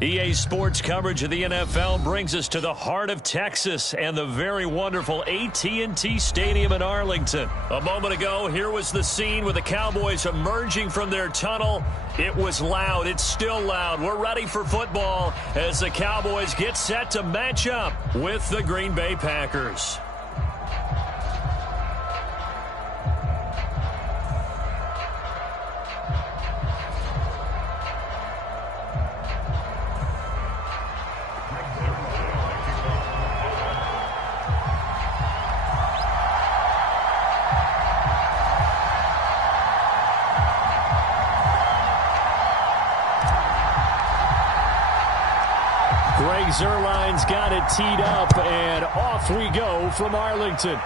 EA Sports coverage of the NFL brings us to the heart of Texas and the very wonderful AT&T Stadium in Arlington. A moment ago, here was the scene with the Cowboys emerging from their tunnel. It was loud. It's still loud. We're ready for football as the Cowboys get set to match up with the Green Bay Packers. Zerline's got it teed up, and off we go from Arlington.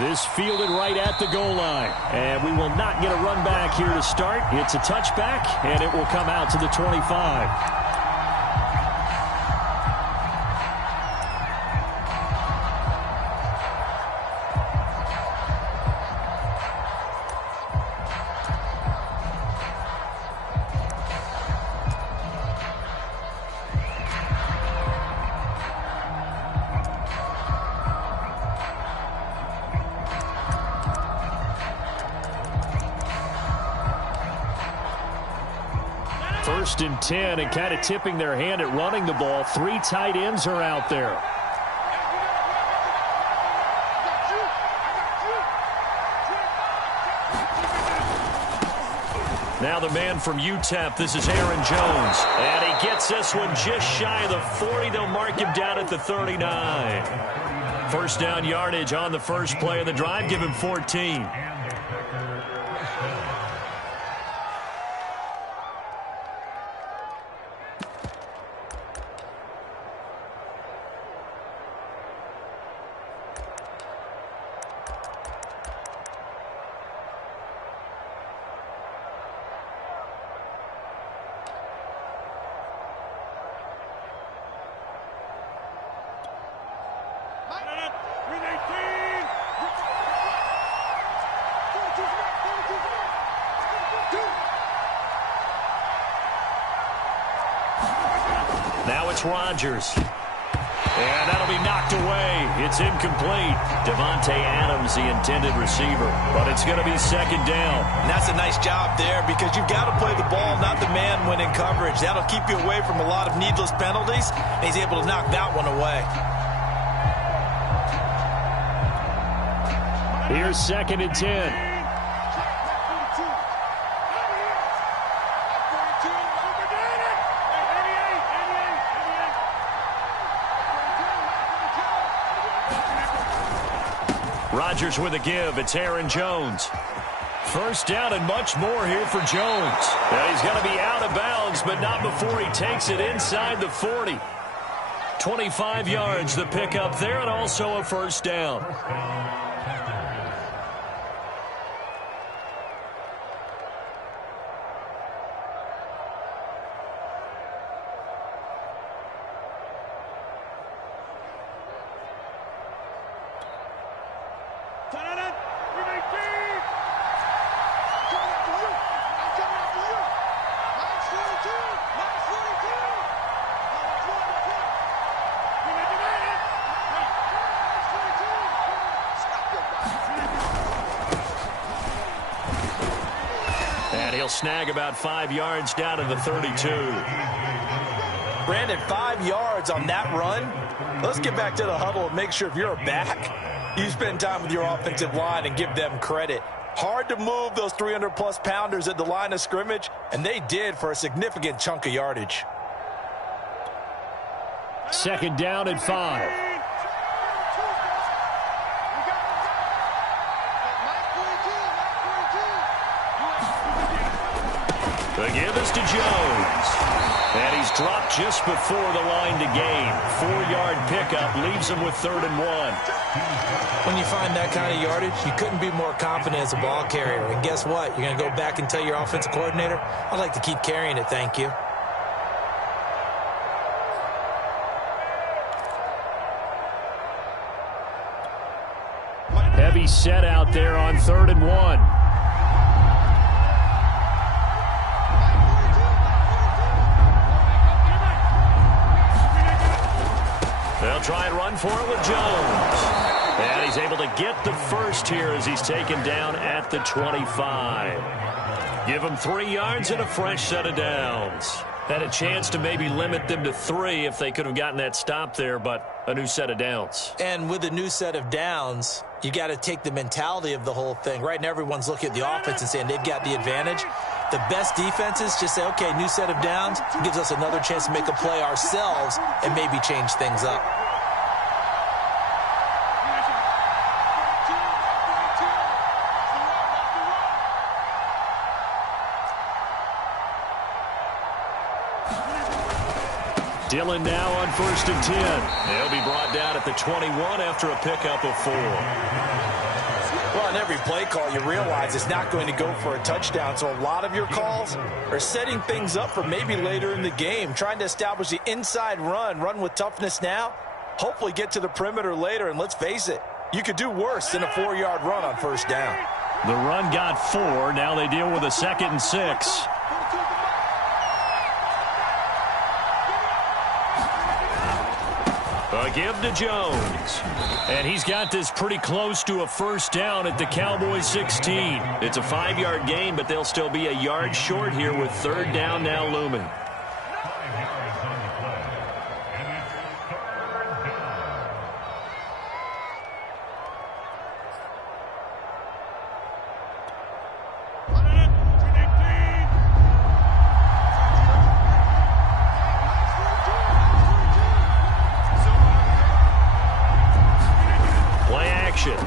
This fielded right at the goal line, and we will not get a run back here to start. It's a touchback, and it will come out to the 25. First and 10, and kind of tipping their hand at running the ball. 3 tight ends are out there. Now the man from UTEP, this is Aaron Jones. And he gets this one just shy of the 40. They'll mark him down at the 39. First down yardage on the first play of the drive. Give him 14. Now it's Rodgers. And that'll be knocked away. It's incomplete. Devontae Adams, the intended receiver. But it's going to be second down. And that's a nice job there because you've got to play the ball, not the man when in coverage. That'll keep you away from a lot of needless penalties. And he's able to knock that one away. Here's second and 10. Rodgers with a give. It's Aaron Jones. First down and much more here for Jones. And he's going to be out of bounds, but not before he takes it inside the 40. 25 yards the pickup there, and also a first down. He'll snag about 5 yards down to the 32. Brandon, 5 yards on that run. Let's get back to the huddle and make sure if you're a back, you spend time with your offensive line and give them credit. Hard to move those 300-plus pounders at the line of scrimmage, and they did for a significant chunk of yardage. Second down and 5. The give is to Jones. And he's dropped just before the line to gain. 4-yard pickup leaves him with 3rd and 1. When you find that kind of yardage, you couldn't be more confident as a ball carrier. And guess what? You're going to go back and tell your offensive coordinator, I'd like to keep carrying it, thank you. Heavy set out there on 3rd and 1. try and run for it with Jones. And he's able to get the first here as he's taken down at the 25. Give him 3 yards and a fresh set of downs. Had a chance to maybe limit them to 3 if they could have gotten that stop there, but a new set of downs. And with a new set of downs, you got to take the mentality of the whole thing. Right now, everyone's looking at the offense and saying they've got the advantage. The best defenses just say, okay, new set of downs gives us another chance to make a play ourselves and maybe change things up. Dillon now on 1st and 10. They'll be brought down at the 21 after a pickup of 4. Well, on every play call, you realize it's not going to go for a touchdown, so a lot of your calls are setting things up for maybe later in the game, trying to establish the inside run with toughness now, hopefully get to the perimeter later, and let's face it, you could do worse than a 4-yard run on 1st down. The run got 4. Now they deal with a 2nd and 6. A give to Jones. And he's got this pretty close to a 1st down at the Cowboys 16. It's a 5-yard gain, but they'll still be a yard short here with 3rd down now looming.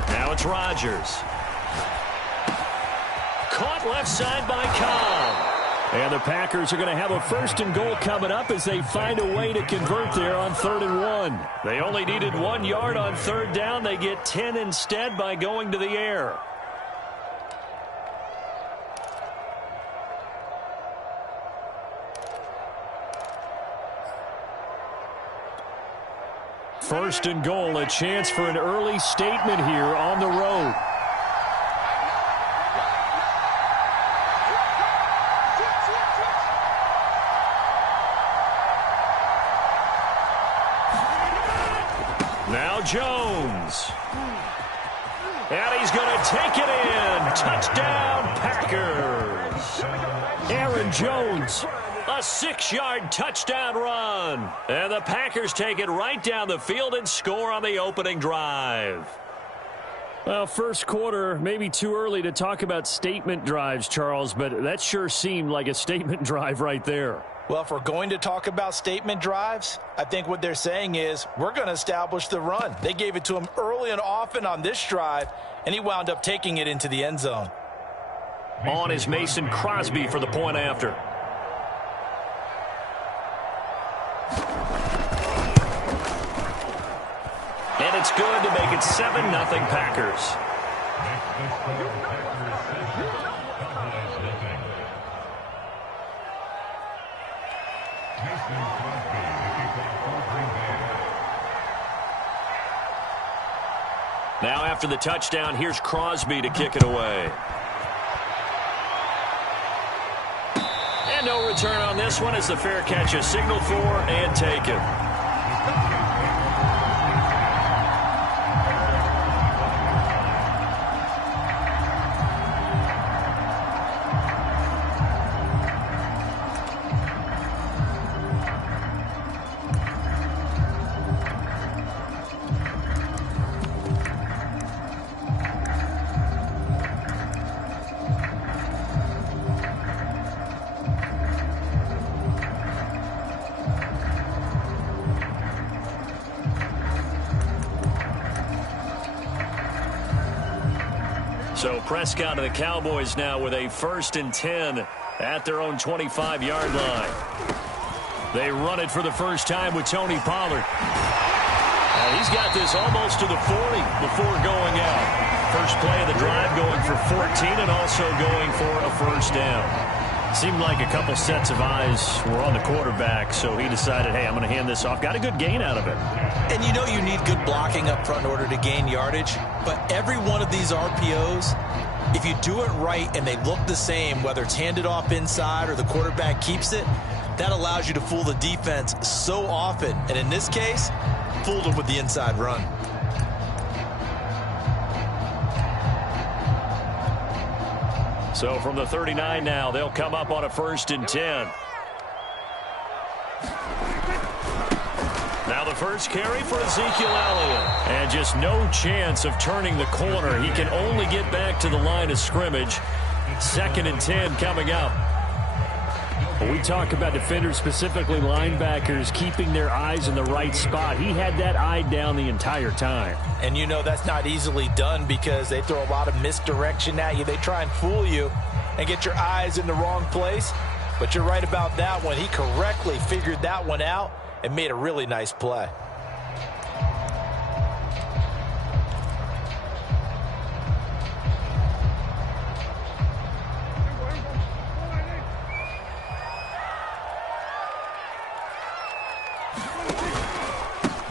Now it's Rodgers. Caught left side by Cobb. And the Packers are going to have a 1st and goal coming up as they find a way to convert there on 3rd and 1. They only needed 1 yard on 3rd down. They get 10 instead by going to the air. First and goal, a chance for an early statement here on the road. Now Jones. And he's going to take it in. Touchdown, Packers. Aaron Jones. A 6-yard touchdown run. And the Packers take it right down the field and score on the opening drive. Well, first quarter, maybe too early to talk about statement drives, Charles, but that sure seemed like a statement drive right there. Well, if we're going to talk about statement drives, I think what they're saying is we're going to establish the run. They gave it to him early and often on this drive, and he wound up taking it into the end zone. On is Mason Crosby for the point after. And it's good to make it 7-0 Packers. Now after the touchdown, here's Crosby to kick it away. And no return on this one as the fair catch is signaled for and taken. So Prescott and the Cowboys now with a 1st and 10 at their own 25-yard line. They run it for the first time with Tony Pollard. He's got this almost to the 40 before going out. First play of the drive going for 14 and also going for a 1st down. Seemed like a couple sets of eyes were on the quarterback, so he decided, hey, I'm going to hand this off. Got a good gain out of it. And you know you need good blocking up front in order to gain yardage, but every one of these RPOs, if you do it right and they look the same, whether it's handed off inside or the quarterback keeps it, That allows you to fool the defense so often. And in this case, fooled them with the inside run. So from the 39 now, they'll come up on a 1st and 10. Now the first carry for Ezekiel Elliott. And just no chance of turning the corner. He can only get back to the line of scrimmage. 2nd and 10 coming up. When we talk about defenders, specifically linebackers, keeping their eyes in the right spot, he had that eye down the entire time. And you know that's not easily done because they throw a lot of misdirection at you. They try and fool you and get your eyes in the wrong place. But you're right about that one. He correctly figured that one out and made a really nice play.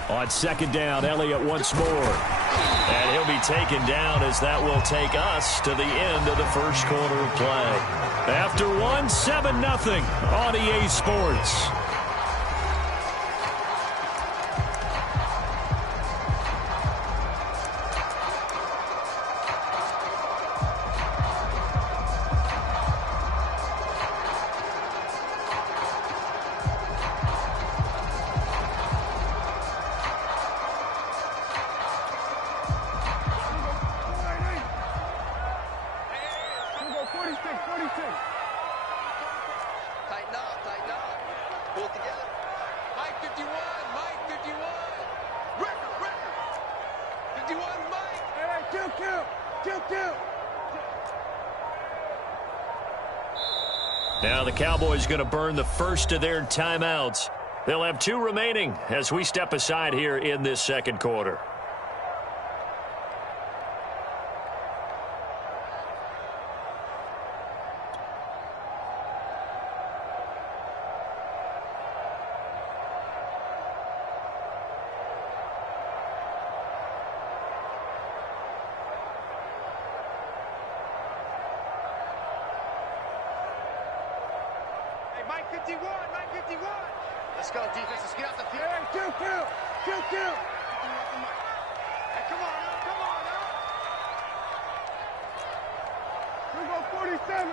On 2nd down, Elliott once more. And he'll be taken down as that will take us to the end of the first quarter of play. After 1, 7-0 on EA Sports. Now the Cowboys going to burn the first of their timeouts. They'll have 2 remaining as we step aside here in this second quarter. Let's go, defense. Let's get out the field. Hey, Q. Hey, come on now. We go 47.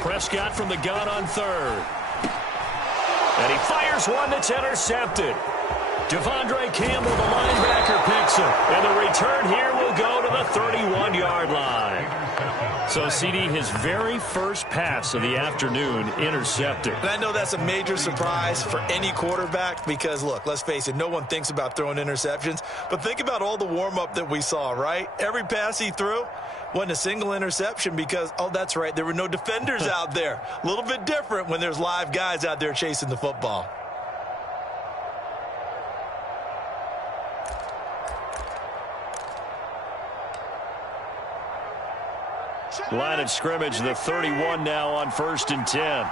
Prescott from the gun on 3rd. And he fires one that's intercepted. Devondre Campbell, the linebacker, picks him. And the return here will go to the 31-yard line. So, CD, his very first pass of the afternoon intercepted. And I know that's a major surprise for any quarterback because, look, let's face it, no one thinks about throwing interceptions. But think about all the warm-up that we saw, right? Every pass he threw wasn't a single interception because, oh, that's right, there were no defenders out there. A little bit different when there's live guys out there chasing the football. Line of scrimmage, the 31 now on 1st and 10.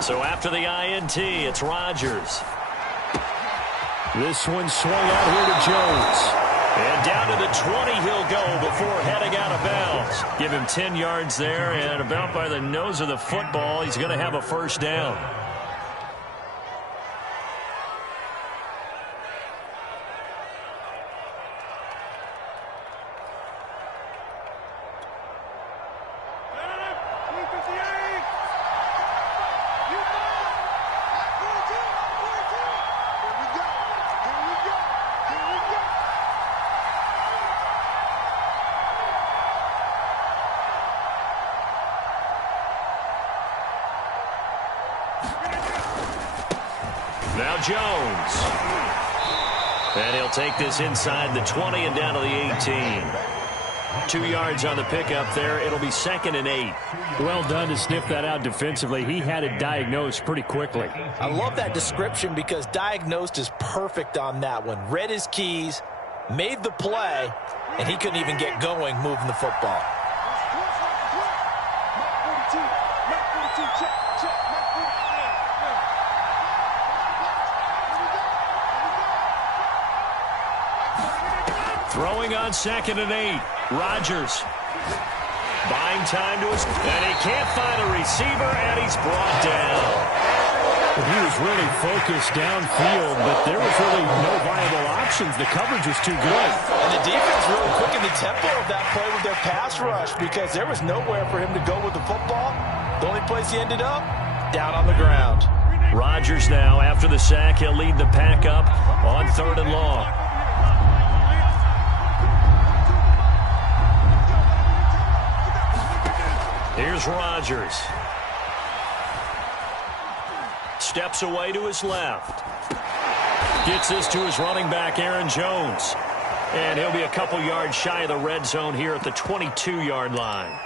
So after the INT, it's Rodgers. This one swung out here to Jones. And down to the 20 he'll go before heading out of bounds. Give him 10 yards there, and about by the nose of the football, he's going to have a first down. Now Jones. And he'll take this inside the 20 and down to the 18. 2 yards on the pickup there. It'll be 2nd and 8. Well done to sniff that out defensively. He had it diagnosed pretty quickly. I love that description because diagnosed is perfect on that one. Read his keys, made the play, and he couldn't even get going moving the football. Throwing on 2nd and 8. Rodgers. Buying time to his... And he can't find a receiver, and he's brought down. He was really focused downfield, but there was really no viable options. The coverage was too good. And the defense really quickened the tempo of that play with their pass rush because there was nowhere for him to go with the football. The only place he ended up, down on the ground. Rodgers now, after the sack, he'll lead the pack up on 3rd and long. Here's Rodgers. Steps away to his left. Gets this to his running back, Aaron Jones. And he'll be a couple yards shy of the red zone here at the 22-yard line.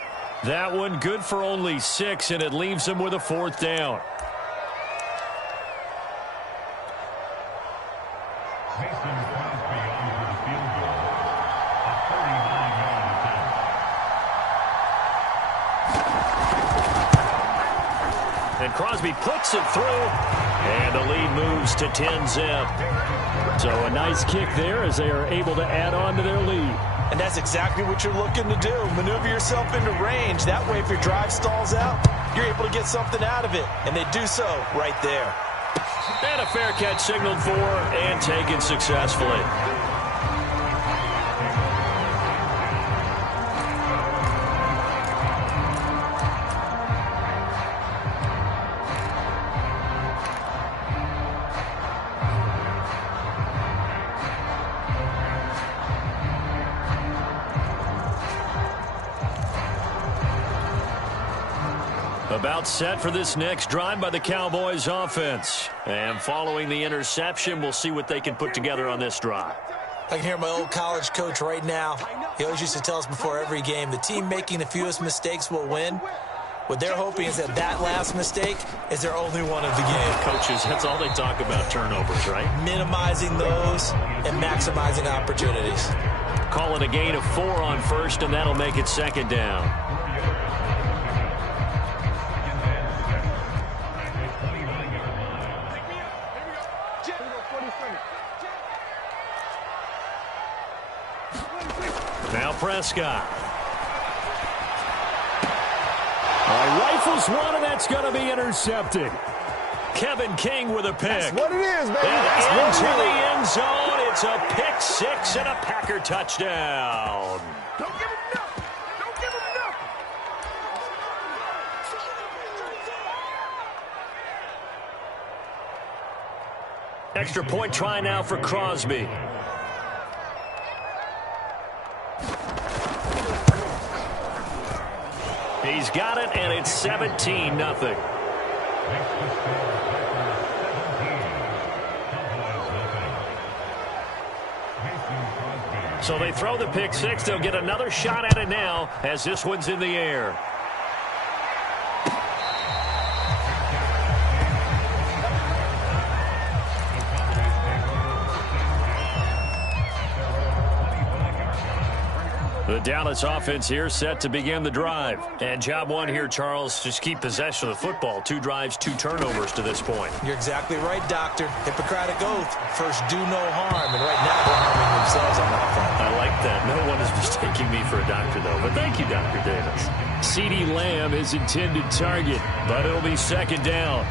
That one good for only 6, and it leaves him with a 4th down. And Crosby puts it through, and the lead moves to 10-zip. So a nice kick there as they are able to add on to their lead. And that's exactly what you're looking to do. Maneuver yourself into range. That way, if your drive stalls out, you're able to get something out of it. And they do so right there. And a fair catch signaled for and taken successfully. About set for this next drive by the Cowboys offense. And following the interception, we'll see what they can put together on this drive. I can hear my old college coach right now. He always used to tell us before every game, the team making the fewest mistakes will win. What they're hoping is that that last mistake is their only one of the game. Coaches, that's all they talk about, turnovers, right? Minimizing those and maximizing opportunities. Call it a gain of 4 on 1st, and that'll make it 2nd down. Now Prescott. Rifles one, and that's going to be intercepted. Kevin King with a pick. That's what it is, baby. And into the end zone. It's a pick 6 and a Packer touchdown. Don't give him nothing. Don't give him nothing. Extra point try now for Crosby. He's got it, and it's 17-0. So they throw the pick 6. They'll get another shot at it now as this one's in the air. The Dallas offense here set to begin the drive. And job one here, Charles, just keep possession of the football. 2 drives, 2 turnovers to this point. You're exactly right, Doctor. Hippocratic oath. First, do no harm. And right now, they're harming themselves on offense. I like that. No one is mistaking me for a doctor, though. But thank you, Dr. Davis. CeeDee Lamb is intended target, but it'll be 2nd down.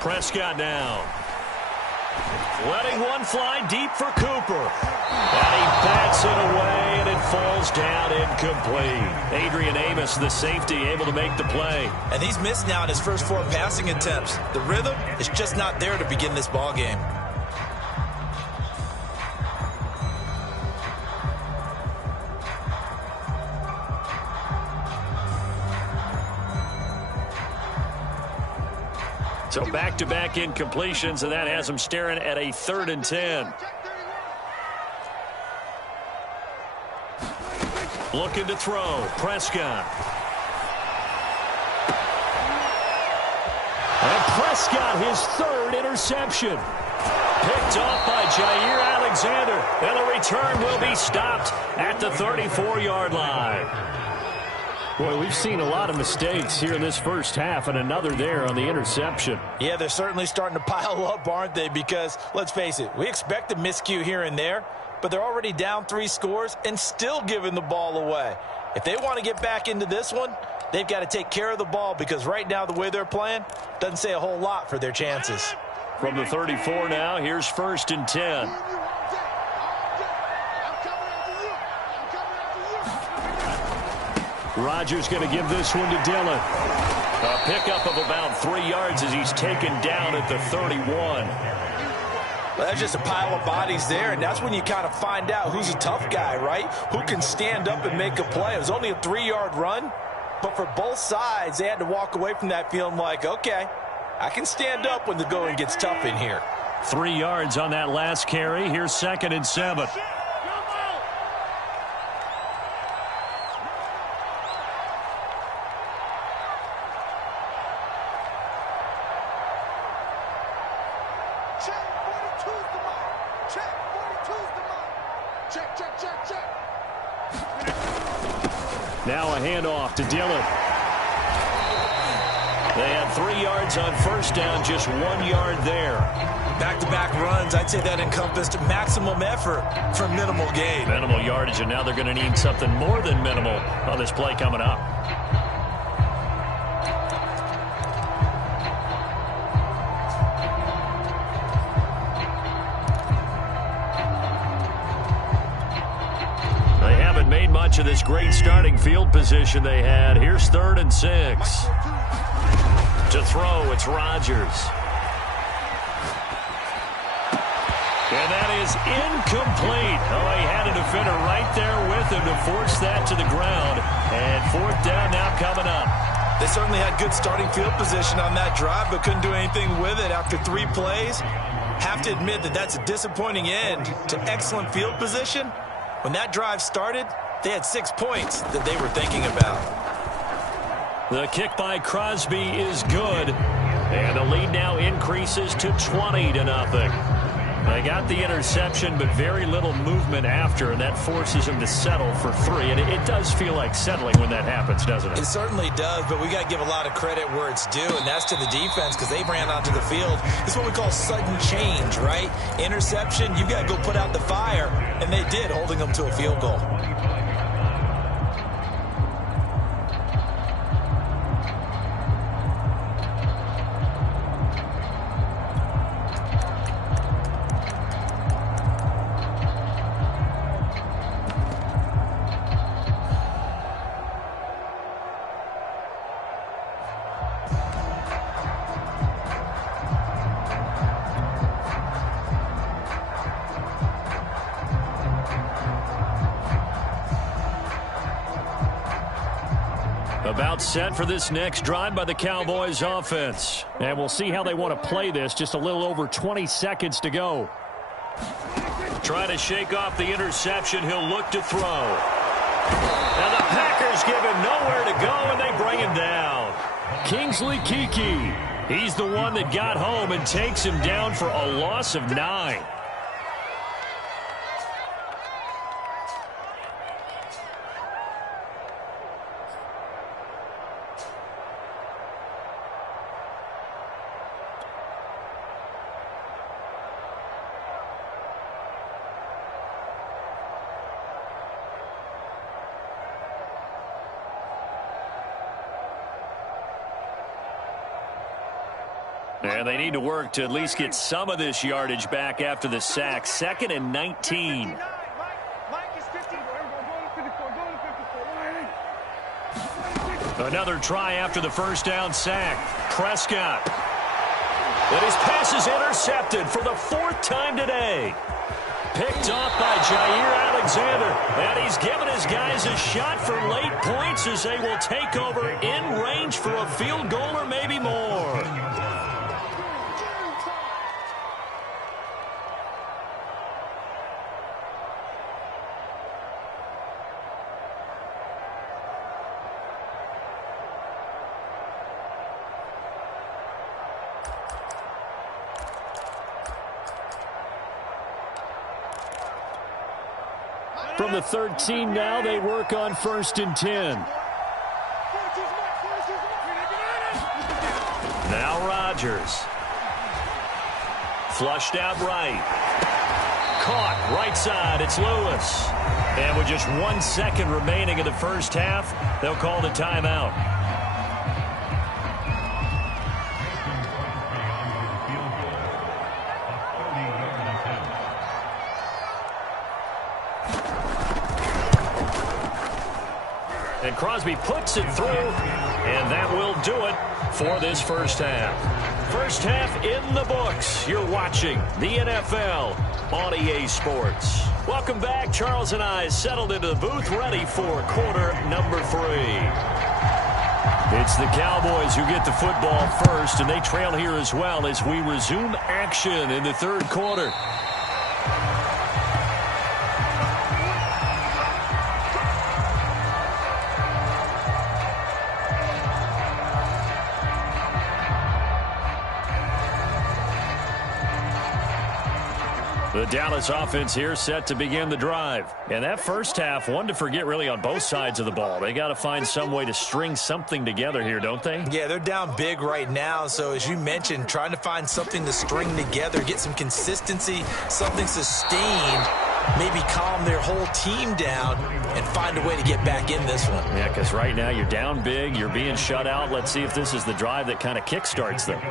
Prescott now. Letting one fly deep for Cooper. And he bats it away, and it falls down incomplete. Adrian Amos, the safety, able to make the play. And he's missed now in his first 4 passing attempts. The rhythm is just not there to begin this ball game. So back-to-back incompletions, and that has him staring at a 3rd and 10. Looking to throw. Prescott. And Prescott, his third interception. Picked off by Jair Alexander. And the return will be stopped at the 34-yard line. Boy, we've seen a lot of mistakes here in this first half, and another there on the interception. Yeah, they're certainly starting to pile up, aren't they? Because, let's face it, we expect a miscue here and there, but they're already down 3 scores and still giving the ball away. If they want to get back into this one, they've got to take care of the ball, because right now the way they're playing doesn't say a whole lot for their chances. From the 34 now, here's 1st and 10. Rodgers going to give this one to Dillon. A pickup of about 3 yards as he's taken down at the 31. Well, that's just a pile of bodies there, and that's when you kind of find out who's a tough guy, right? Who can stand up and make a play. It was only a 3-yard run, but for both sides, they had to walk away from that feeling like, okay, I can stand up when the going gets tough in here. 3 yards on that last carry. Here's 2nd and 7. Now a handoff to Dillon. They had 3 yards on 1st down, just 1 yard there. Back-to-back runs, I'd say that encompassed maximum effort for minimal gain. Minimal yardage, and now they're going to need something more than minimal on this play coming up. They haven't made much of this great starting field position they had. Here's 3rd and 6. To throw, it's Rodgers. And that is incomplete. Oh, he had a defender right there with him to force that to the ground. And 4th down now coming up. They certainly had good starting field position on that drive, but couldn't do anything with it after 3 plays. Have to admit that that's a disappointing end to excellent field position. When that drive started, they had 6 points that they were thinking about. The kick by Crosby is good. And the lead now increases to 20-0. They got the interception, but very little movement after, and that forces them to settle for 3. And it does feel like settling when that happens, doesn't it? It certainly does, but we got to give a lot of credit where it's due, and that's to the defense, because they ran onto the field. This is what we call sudden change, right? Interception, you got to go put out the fire, and they did, holding them to a field goal. About set for this next drive by the Cowboys offense. And we'll see how they want to play this. Just a little over 20 seconds to go. Trying to shake off the interception. He'll look to throw. And the Packers give him nowhere to go, and they bring him down. Kingsley Keke. He's the one that got home and takes him down for a loss of 9. And they need to work to at least get some of this yardage back after the sack. 2nd and 19. Another try after the 1st down sack. Prescott. But his pass is intercepted for the 4th time today. Picked off by Jair Alexander. And he's given his guys a shot for late points as they will take over in range for a field goal or maybe more. From the 13 now, they work on 1st and 10. Now Rodgers. Flushed out right. Caught right side. It's Lewis. And with just 1 second remaining in the first half, they'll call the timeout. And Crosby puts it through, and that will do it for this first half. First half in the books. You're watching the NFL on EA Sports. Welcome back. Charles and I settled into the booth, ready for quarter number 3. It's the Cowboys who get the football first, and they trail here as well as we resume action in the third quarter. The Dallas offense here set to begin the drive. And that first half, one to forget really on both sides of the ball. They got to find some way to string something together here, don't they? Yeah, they're down big right now. So as you mentioned, trying to find something to string together, get some consistency, something sustained, maybe calm their whole team down and find a way to get back in this one. Yeah, because right now you're down big, you're being shut out. Let's see if this is the drive that kind of kickstarts them.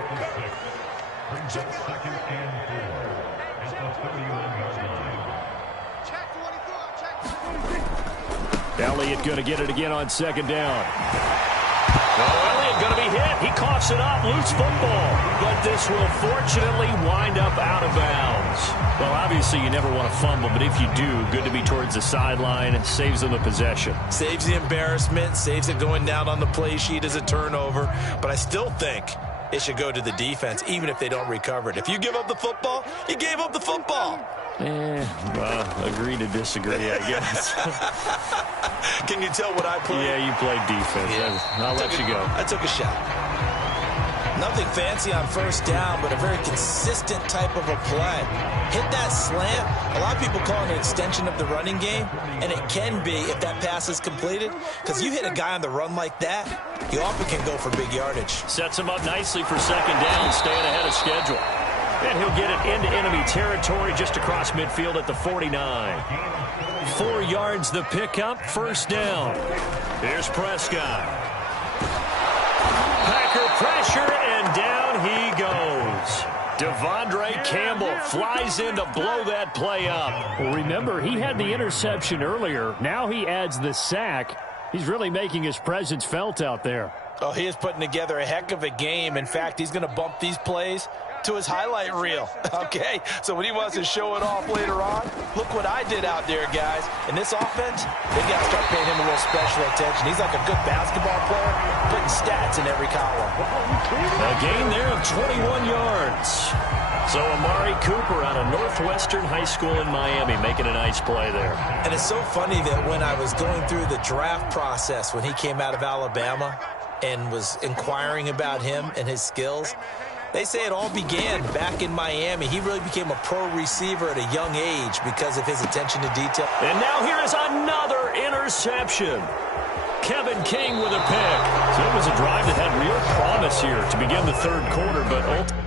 Elliott going to get it again on second down. Oh, Elliott going to be hit. He coughs it up. Loose football. But this will fortunately wind up out of bounds. Well, obviously you never want to fumble, but if you do, good to be towards the sideline. It saves them the possession. Saves the embarrassment. Saves it going down on the play sheet as a turnover. But I still think it should go to the defense, even if they don't recover it. If you give up the football, you gave up the football. Well, agree to disagree, I guess. Can you tell what I played? Yeah, you played defense. Yeah. I'll let you go. I took a shot. Nothing fancy on first down, but a very consistent type of a play. Hit that slant. A lot of people call it an extension of the running game, and it can be if that pass is completed, because you hit a guy on the run like that, he often can go for big yardage. Sets him up nicely for second down, staying ahead of schedule. And he'll get it into enemy territory just across midfield at the 49. 4 yards the pickup, first down. Here's Prescott. Packer pressure, and down he goes. Devondre Campbell flies in to blow that play up. Well, remember, he had the interception earlier. Now he adds the sack. He's really making his presence felt out there. Oh, he is putting together a heck of a game. In fact, he's going to bump these plays to his highlight reel, okay? So when he wants to show it off later on, look what I did out there, guys. In this offense, they got to start paying him a little special attention. He's like a good basketball player, putting stats in every column. A gain there of 21 yards. So Amari Cooper out of Northwestern High School in Miami making a nice play there. And it's so funny that when I was going through the draft process when he came out of Alabama and was inquiring about him and his skills, they say it all began back in Miami. He really became a pro receiver at a young age because of his attention to detail. And now here is another interception. Kevin King with a pick. So it was a drive that had real promise here to begin the third quarter, but ultimately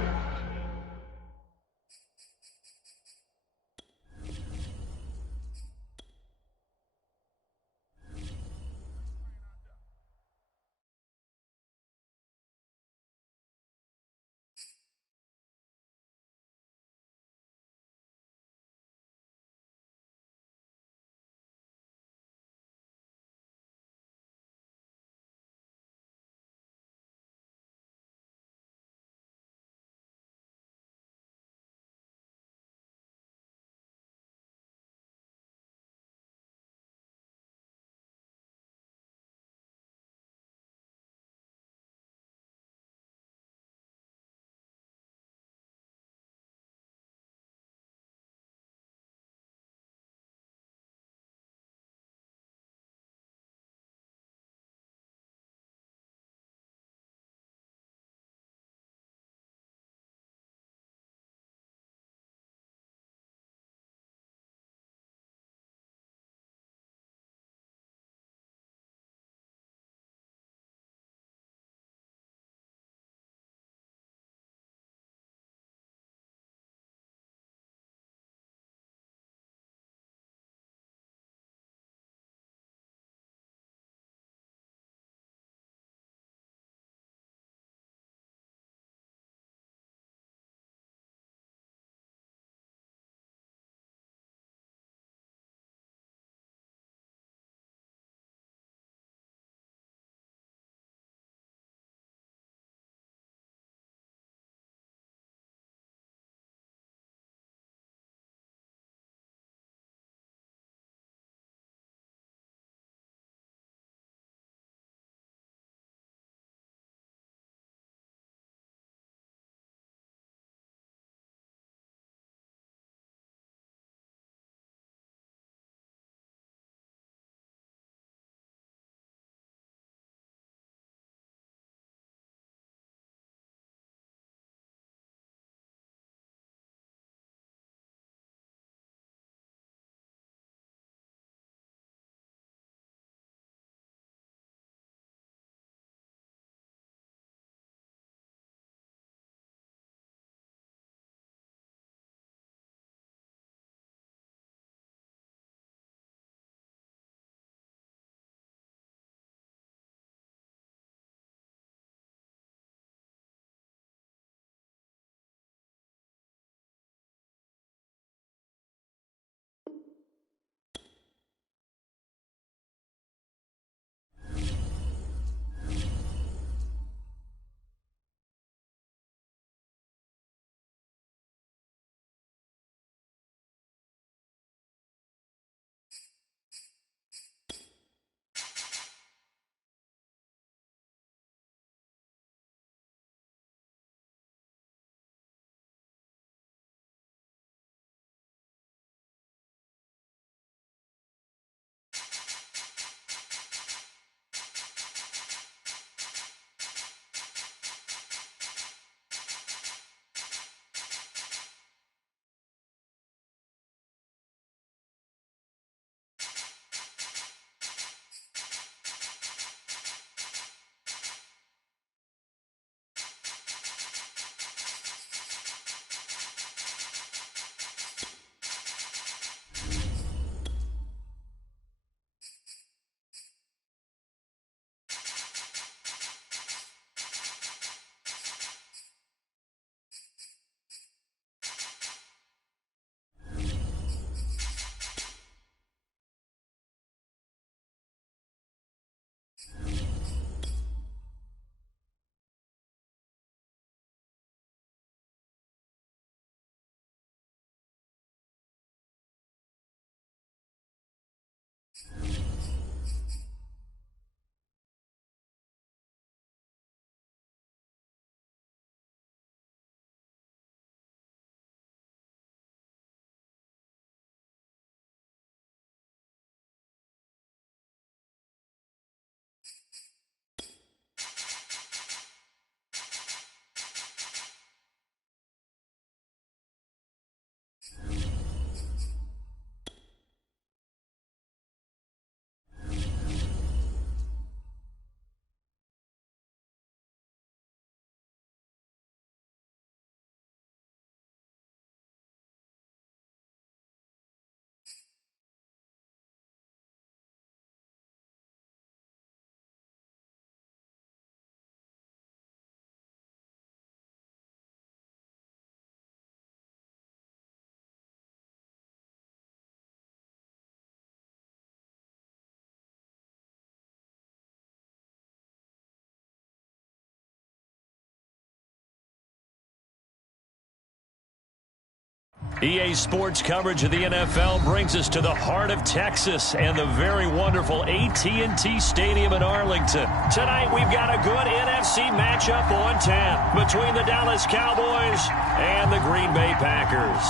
EA Sports coverage of the NFL brings us to the heart of Texas and the very wonderful AT&T Stadium in Arlington. Tonight, we've got a good NFC matchup on tap between the Dallas Cowboys and the Green Bay Packers.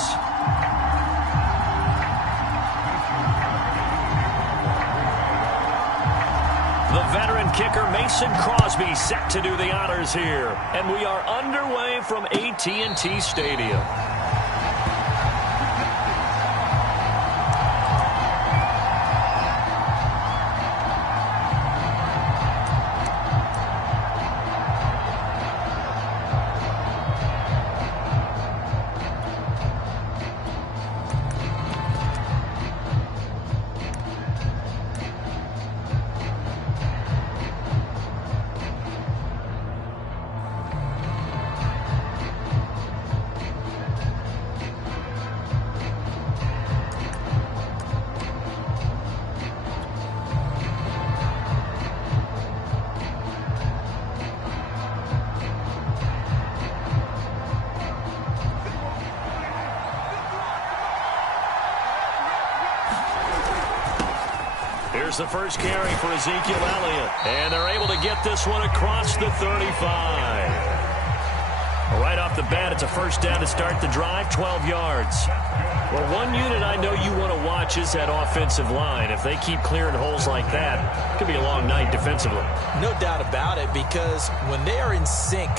The veteran kicker Mason Crosby set to do the honors here. And we are underway from AT&T Stadium. Here's the first carry for Ezekiel Elliott. And they're able to get this one across the 35. Right off the bat, it's a first down to start the drive, 12 yards. Well, one unit I know you want to watch is that offensive line. If they keep clearing holes like that, it could be a long night defensively. No doubt about it, because when they are in sync,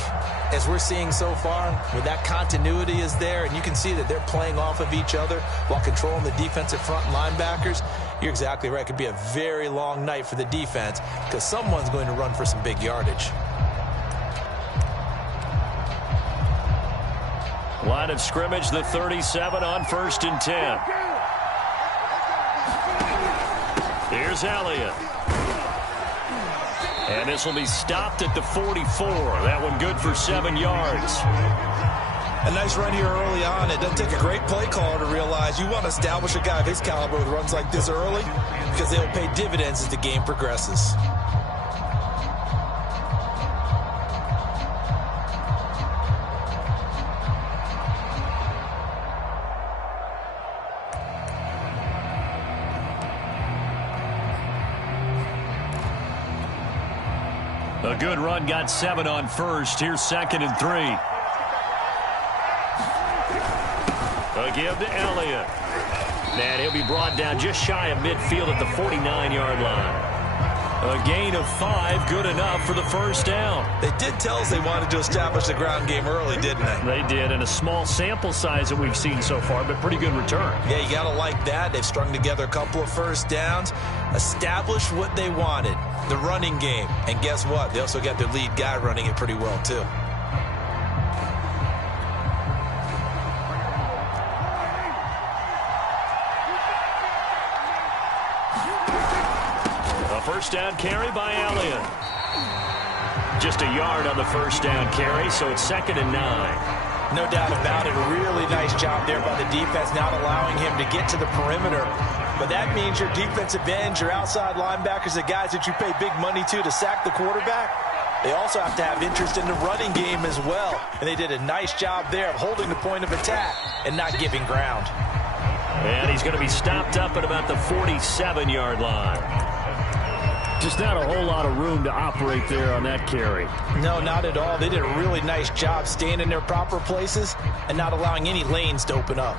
as we're seeing so far, where that continuity is there, and you can see that they're playing off of each other while controlling the defensive front linebackers, you're exactly right. It could be a very long night for the defense because someone's going to run for some big yardage. Line of scrimmage, the 37 on 1st and 10. Here's Elliott. And this will be stopped at the 44. That one good for 7 yards. A nice run here early on. It doesn't take a great play caller to realize you want to establish a guy of his caliber with runs like this early because they'll pay dividends as the game progresses. A good run, got 7 on 1st. Here's 2nd and 3. A give to Elliott. And he'll be brought down just shy of midfield at the 49-yard line. A gain of 5, good enough for the first down. They did tell us they wanted to establish the ground game early, didn't they? They did, and a small sample size that we've seen so far, but pretty good return. Yeah, you got to like that. They've strung together a couple of first downs, established what they wanted, the running game. And guess what? They also got their lead guy running it pretty well, too. First down carry by Elliott. Just a yard on the first down carry, so it's 2nd and 9. No doubt about it. A really nice job there by the defense, not allowing him to get to the perimeter. But that means your defensive ends, your outside linebackers, the guys that you pay big money to sack the quarterback, they also have to have interest in the running game as well. And they did a nice job there of holding the point of attack and not giving ground. And he's going to be stopped up at about the 47-yard line. Just not a whole lot of room to operate there on that carry. No, not at all. They did a really nice job staying in their proper places and not allowing any lanes to open up.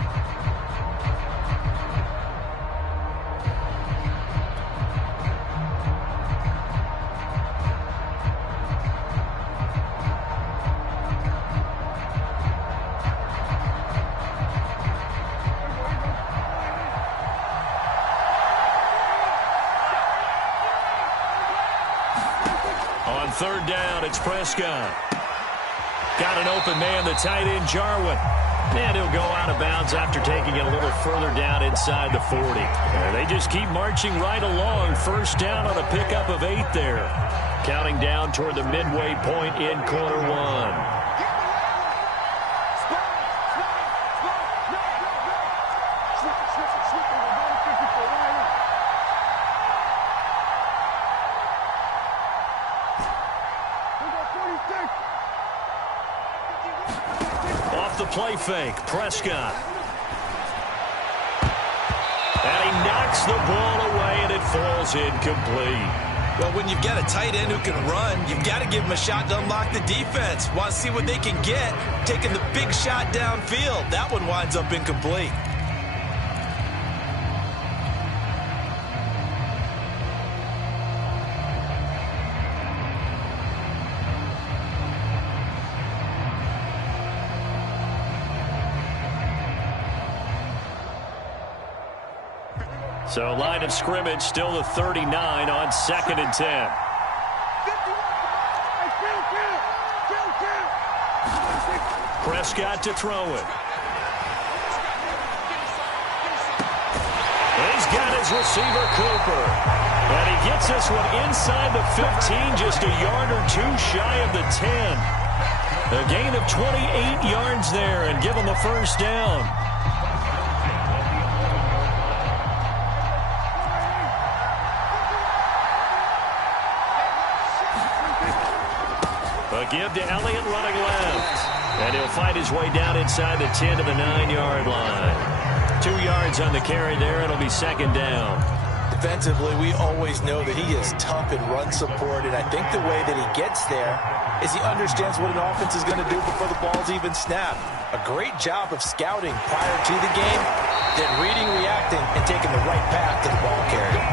Third down, it's Prescott. Got an open man, the tight end, Jarwin. And he'll go out of bounds after taking it a little further down inside the 40. And they just keep marching right along. First down on a pickup of 8 there. Counting down toward the midway point in quarter 1. Off the play fake, Prescott. And he knocks the ball away, and it falls incomplete. Well, when you've got a tight end who can run, you've got to give him a shot to unlock the defense. Want to see what they can get, taking the big shot downfield. That one winds up incomplete. So line of scrimmage still the 39 on 2nd and 10. Prescott to throw it. He's got his receiver, Cooper. And he gets this one inside the 15, just a yard or two shy of the 10. A gain of 28 yards there and give him the first down. A give to Elliott running left. And he'll find his way down inside the 10 to the 9-yard line. 2 yards on the carry there. It'll be 2nd down. Defensively, we always know that he is tough in run support, and I think the way that he gets there is he understands what an offense is going to do before the ball's even snapped. A great job of scouting prior to the game, then reading, reacting, and taking the right path to the ball carrier.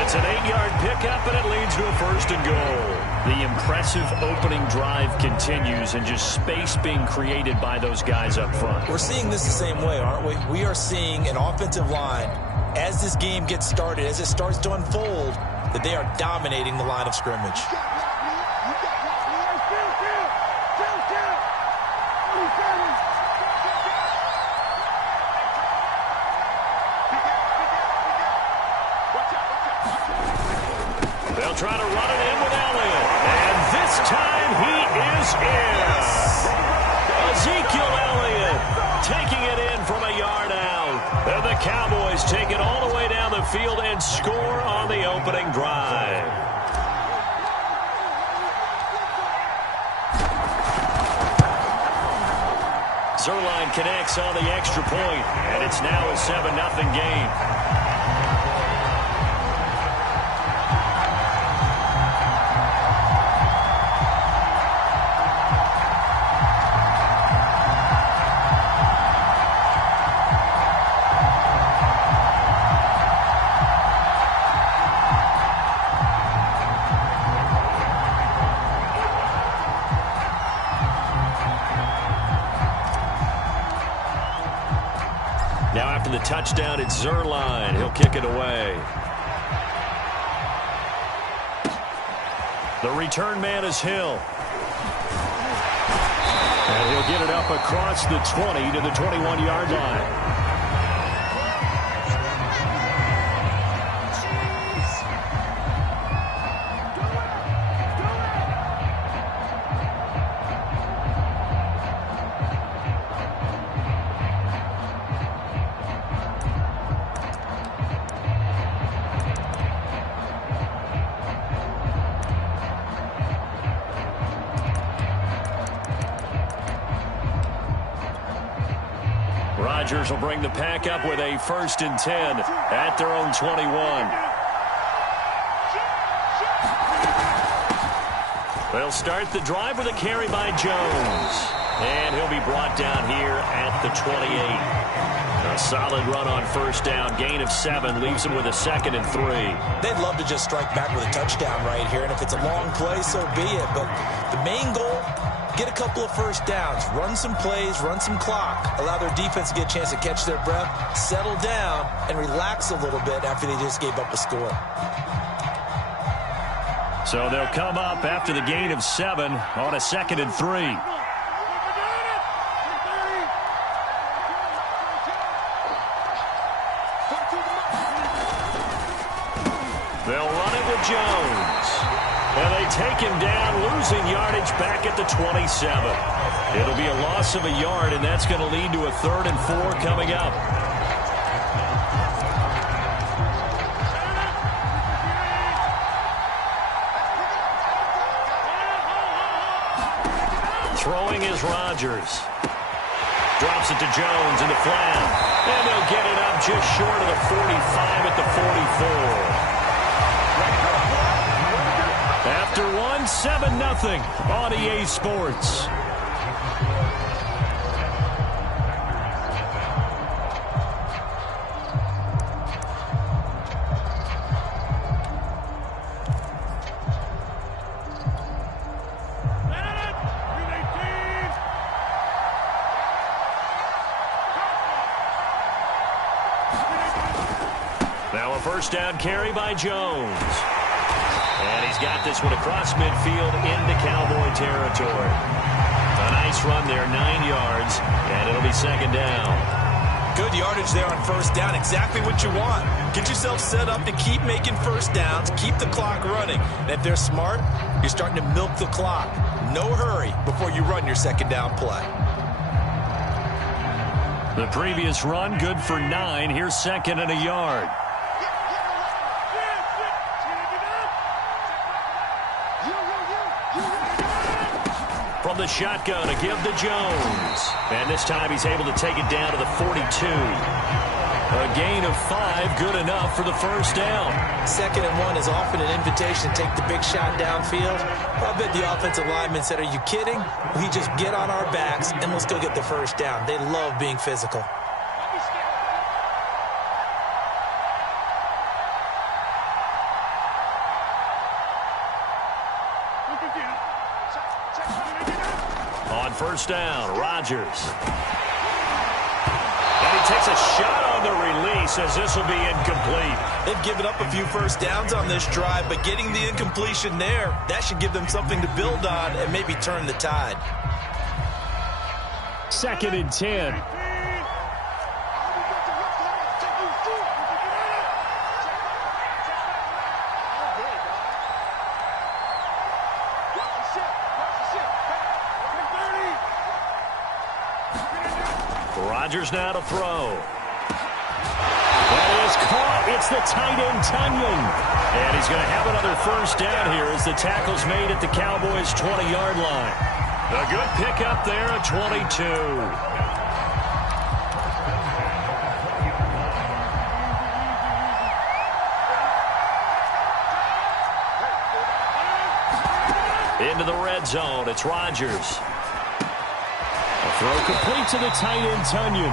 It's an 8-yard pickup, and it leads to a 1st and goal. The impressive opening drive continues, and just space being created by those guys up front. We're seeing this the same way, aren't we? We are seeing an offensive line, as this game gets started, as it starts to unfold, that they are dominating the line of scrimmage. They'll try to run it in with Elliott. And this time he is in. Ezekiel Elliott taking it in from a yard out. And the Cowboys take it all the way down the field and score on the opening drive. Zerline connects on the extra point, and it's now a 7-0 game. Now after the touchdown, it's Zerline. He'll kick it away. The return man is Hill. And he'll get it up across the 20 to the 21-yard line. Rodgers will bring the pack up with a 1st and 10 at their own 21. They'll start the drive with a carry by Jones. And he'll be brought down here at the 28. A solid run on 1st down. Gain of 7 leaves him with a 2nd and 3. They'd love to just strike back with a touchdown right here. And if it's a long play, so be it. But the main goal, get a couple of 1st downs, run some plays, run some clock, allow their defense to get a chance to catch their breath, settle down, and relax a little bit after they just gave up a score. So they'll come up after the gain of 7 on a 2nd and 3. They'll run it with Jones. And they take him down, losing yardage back at the 27. It'll be a loss of a yard, and that's going to lead to a 3rd and 4 coming up. Throwing is Rodgers. Drops it to Jones in the flat. And they'll get it up just short of the 45 at the 44. After one, 7-0 on EA Sports. Now a first down carry by Jones. And he's got this one across midfield into Cowboy territory. A nice run there, 9 yards, and it'll be second down. Good yardage there on first down, exactly what you want. Get yourself set up to keep making first downs, keep the clock running. And if they're smart, you're starting to milk the clock. No hurry before you run your second down play. The previous run, good for 9. Here's second and a yard. From the shotgun, a give to Jones. And this time he's able to take it down to the 42. A gain of 5, good enough for the first down. Second and 1 is often an invitation to take the big shot downfield. I bet the offensive lineman said, are you kidding? We just get on our backs and let's go get the first down. They love being physical. On first down, Rodgers. And he takes a shot on the release as this will be incomplete. They've given up a few first downs on this drive, but getting the incompletion there, that should give them something to build on and maybe turn the tide. Second and 10. Rodgers now to throw. That is caught. It's the tight end, Tunyon. And he's going to have another first down here as the tackle's made at the Cowboys' 20-yard line. A good pickup there at 22. Into the red zone. It's Rodgers. Throw complete to the tight end, Tunyon.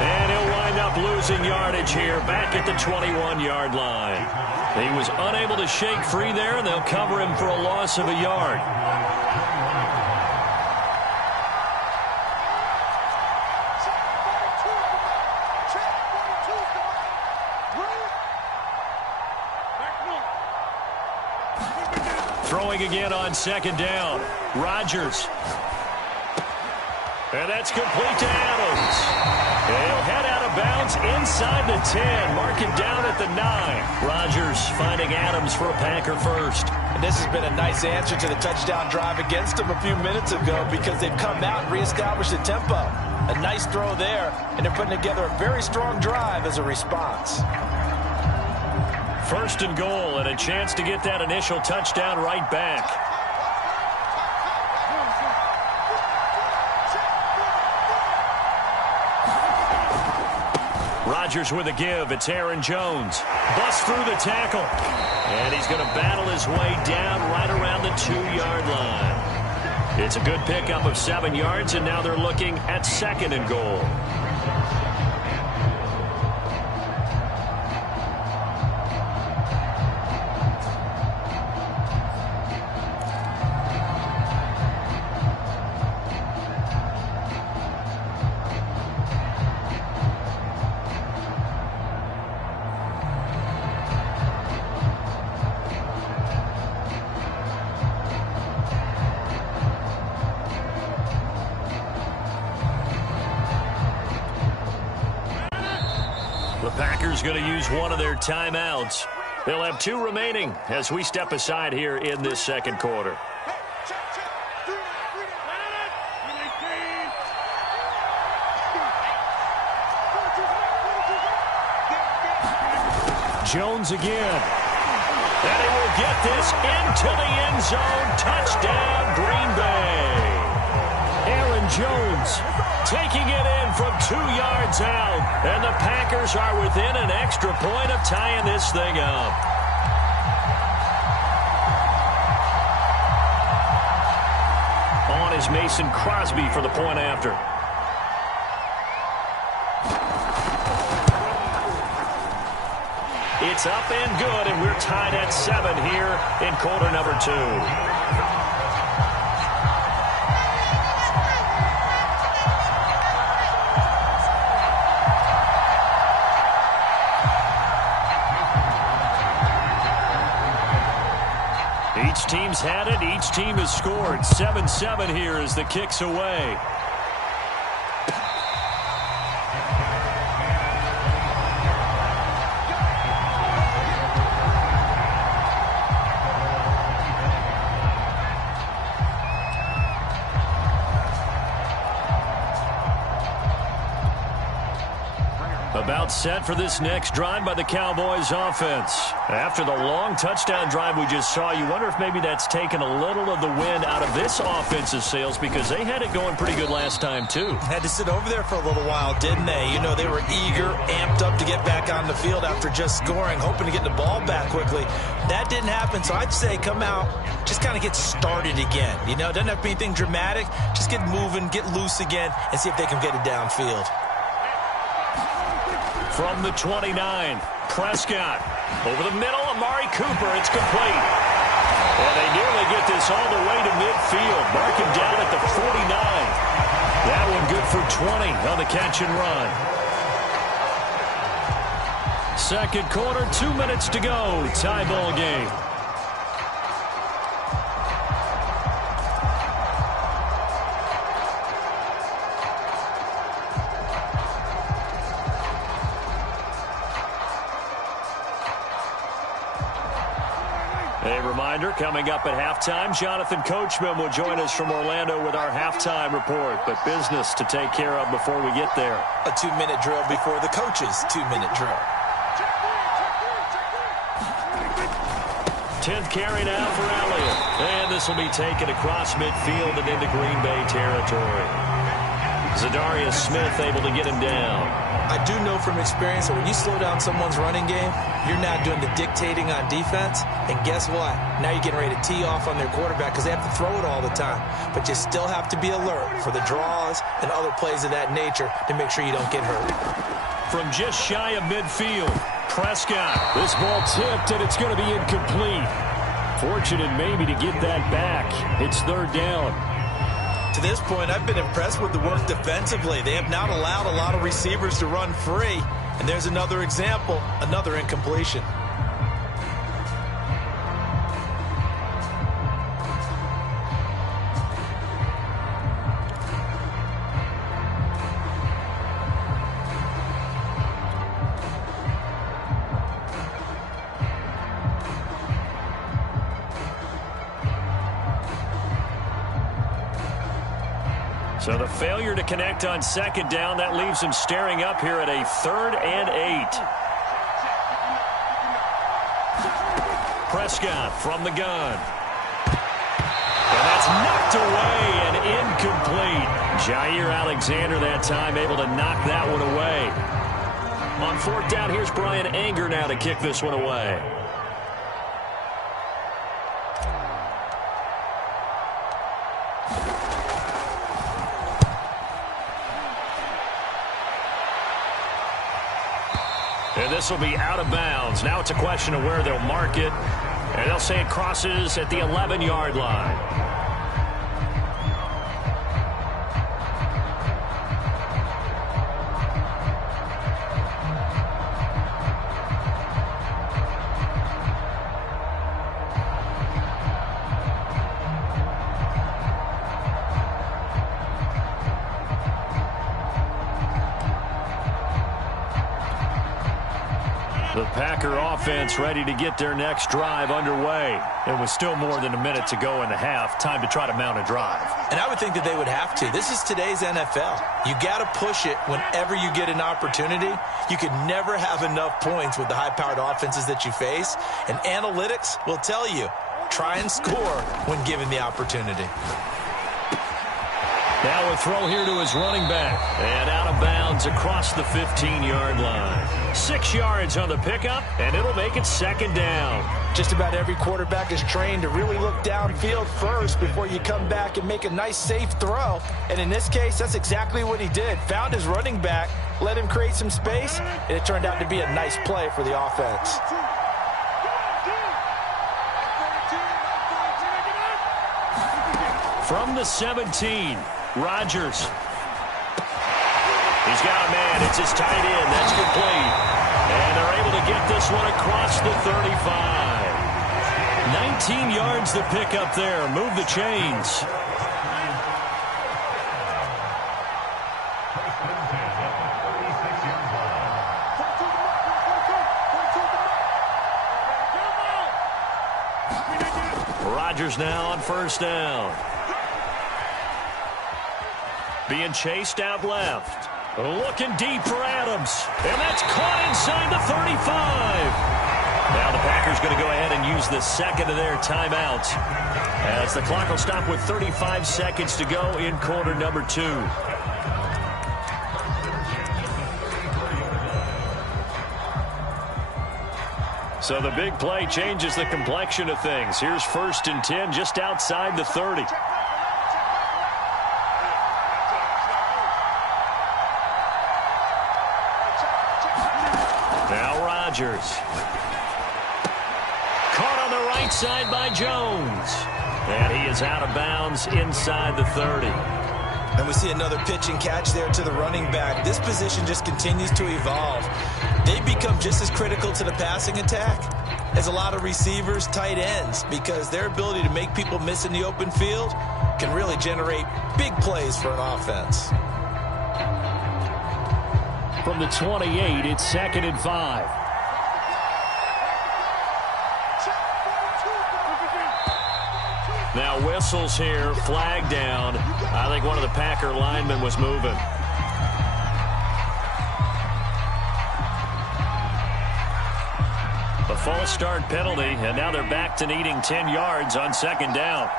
And he'll wind up losing yardage here back at the 21-yard line. He was unable to shake free there, and they'll cover him for a loss of a yard. Throwing again on second down. Rodgers. And that's complete to Adams. He'll head out of bounds inside the 10. Mark it down at the 9. Rodgers finding Adams for a Packer first. And this has been a nice answer to the touchdown drive against them a few minutes ago because they've come out and reestablished the tempo. A nice throw there, and they're putting together a very strong drive as a response. First and goal, and a chance to get that initial touchdown right back. Rodgers with a give. It's Aaron Jones. Busts through the tackle. And he's going to battle his way down right around the 2-yard line. It's a good pickup of 7 yards, and now they're looking at second and goal. The Packers going to use one of their timeouts. They'll have 2 remaining as we step aside here in this second quarter. Jones again. And he will get this into the end zone. Touchdown, Green Bay. Aaron Jones taking it in from 2 yards out. And the Packers are within an extra point of tying this thing up. On is Mason Crosby for the point after. It's up and good, and we're tied at 7 here in quarter number 2. Each team's had it. Each team has scored. 7-7 here as the kick's away. About set for this next drive by the Cowboys offense. After the long touchdown drive we just saw, you wonder if maybe that's taken a little of the wind out of this offensive sails, because they had it going pretty good last time too. Had to sit over there for a little while, didn't they? You know, they were eager, amped up to get back on the field after just scoring, hoping to get the ball back quickly. That didn't happen, so I'd say come out, just kind of get started again. You know, it doesn't have to be anything dramatic. Just get moving, get loose again, and see if they can get it downfield. From the 29, Prescott. Over the middle, Amari Cooper. It's complete. And they nearly get this all the way to midfield. Mark him down at the 49. That one good for 20 on the catch and run. Second quarter, 2 minutes to go. Tie ball game. A reminder, coming up at halftime, Jonathan Coachman will join us from Orlando with our halftime report. But business to take care of before we get there. A 2-minute drill before the coach's 2-minute drill. 10th carry now for Elliott. And this will be taken across midfield and into Green Bay territory. Zadarius Smith able to get him down. I do know from experience that when you slow down someone's running game, you're now doing the dictating on defense. And guess what? Now you're getting ready to tee off on their quarterback because they have to throw it all the time. But you still have to be alert for the draws and other plays of that nature to make sure you don't get hurt. From just shy of midfield, Prescott. This ball tipped, and it's going to be incomplete. Fortunate maybe to get that back. It's third down. To this point, I've been impressed with the work defensively. They have not allowed a lot of receivers to run free. And there's another example, another incompletion. So the failure to connect on second down, that leaves him staring up here at a 3rd and 8. Prescott from the gun. And that's knocked away and incomplete. Jair Alexander that time able to knock that one away. On 4th down, here's Brian Anger now to kick this one away. And this will be out of bounds. Now it's a question of where they'll mark it. And they'll say it crosses at the 11-yard line. The Packer offense ready to get their next drive underway. It was still more than a minute to go in the half. Time to try to mount a drive. And I would think that they would have to. This is today's NFL. You got to push it whenever you get an opportunity. You could never have enough points with the high-powered offenses that you face. And analytics will tell you, try and score when given the opportunity. Now a throw here to his running back. And out of bounds across the 15-yard line. 6 yards on the pickup, and it'll make it second down. Just about every quarterback is trained to really look downfield first before you come back and make a nice, safe throw. And in this case, that's exactly what he did. Found his running back, let him create some space, and it turned out to be a nice play for the offense. From the 17, Rodgers. He's got a man. It's his tight end. That's complete. And they're able to get this one across the 35. 19 yards to pick up there. Move the chains. Rodgers now on first down. Being chased out left. Looking deep for Adams. And that's caught inside the 35. Now the Packers going to go ahead and use the second of their timeouts, as the clock will stop with 35 seconds to go in quarter number 2. So the big play changes the complexion of things. Here's 1st and 10 just outside the 30. Now Rodgers. Caught on the right side by Jones. And he is out of bounds inside the 30. And we see another pitch and catch there to the running back. This position just continues to evolve. They become just as critical to the passing attack as a lot of receivers, tight ends, because their ability to make people miss in the open field can really generate big plays for an offense. From the 28, it's 2nd and 5. Now whistles here, flag down. I think one of the Packer linemen was moving. A false start penalty, and now they're back to needing 10 yards on 2nd down.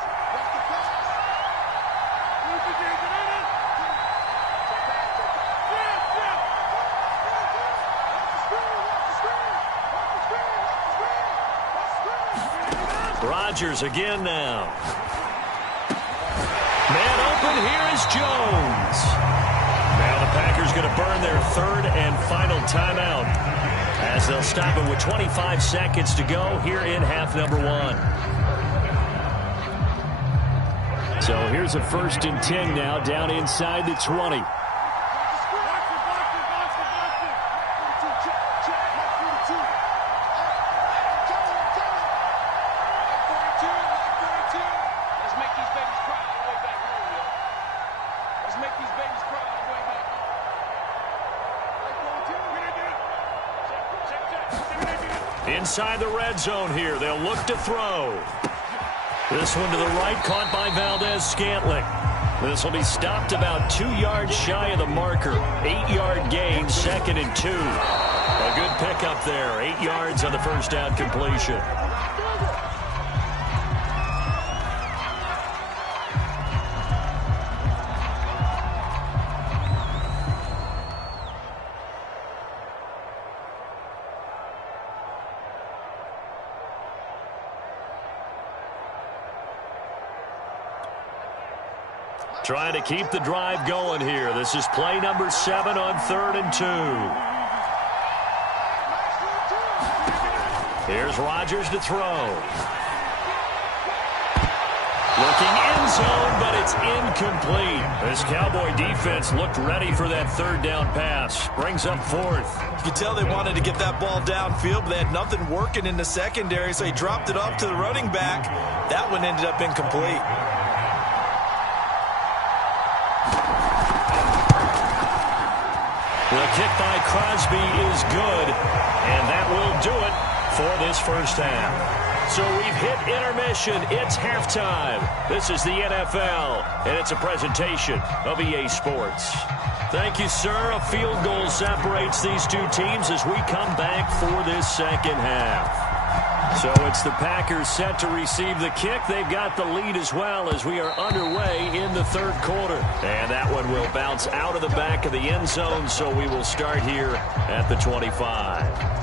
Rodgers again now. Man open, here is Jones. Now the Packers going to burn their 3rd and final timeout, as they'll stop it with 25 seconds to go here in half number 1. So here's a 1st and 10 now, down inside the 20. Inside the red zone here, they'll look to throw. This one to the right, caught by Valdez-Scantling. This will be stopped about 2 yards shy of the marker. 8-yard gain, 2nd and 2. A good pickup there, 8 yards on the first down completion. Trying to keep the drive going here. This is play number 7 on 3rd and 2. Here's Rodgers to throw. Looking end zone, but it's incomplete. This Cowboy defense looked ready for that 3rd down pass. Brings up 4th. You could tell they wanted to get that ball downfield, but they had nothing working in the secondary, so he dropped it off to the running back. That one ended up incomplete. The kick by Crosby is good, and that will do it for this first half. So we've hit intermission. It's halftime. This is the NFL, and it's a presentation of EA Sports. Thank you, sir. A field goal separates these two teams as we come back for this second half. So it's the Packers set to receive the kick. They've got the lead as well as we are underway in the third quarter. And that one will bounce out of the back of the end zone, so we will start here at the 25.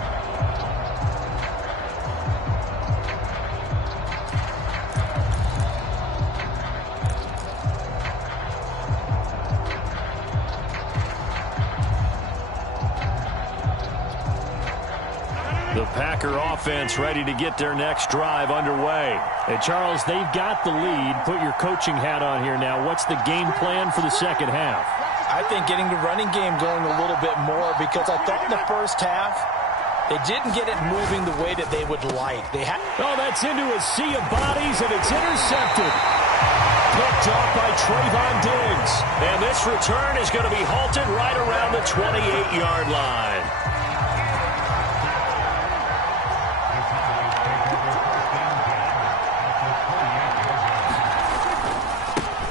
The Packer offense ready to get their next drive underway. Hey, Charles, they've got the lead. Put your coaching hat on here now. What's the game plan for the second half? I think getting the running game going a little bit more, because I thought in the first half they didn't get it moving the way that they would like. That's into a sea of bodies, and it's intercepted. Picked off by Trayvon Diggs. And this return is going to be halted right around the 28-yard line.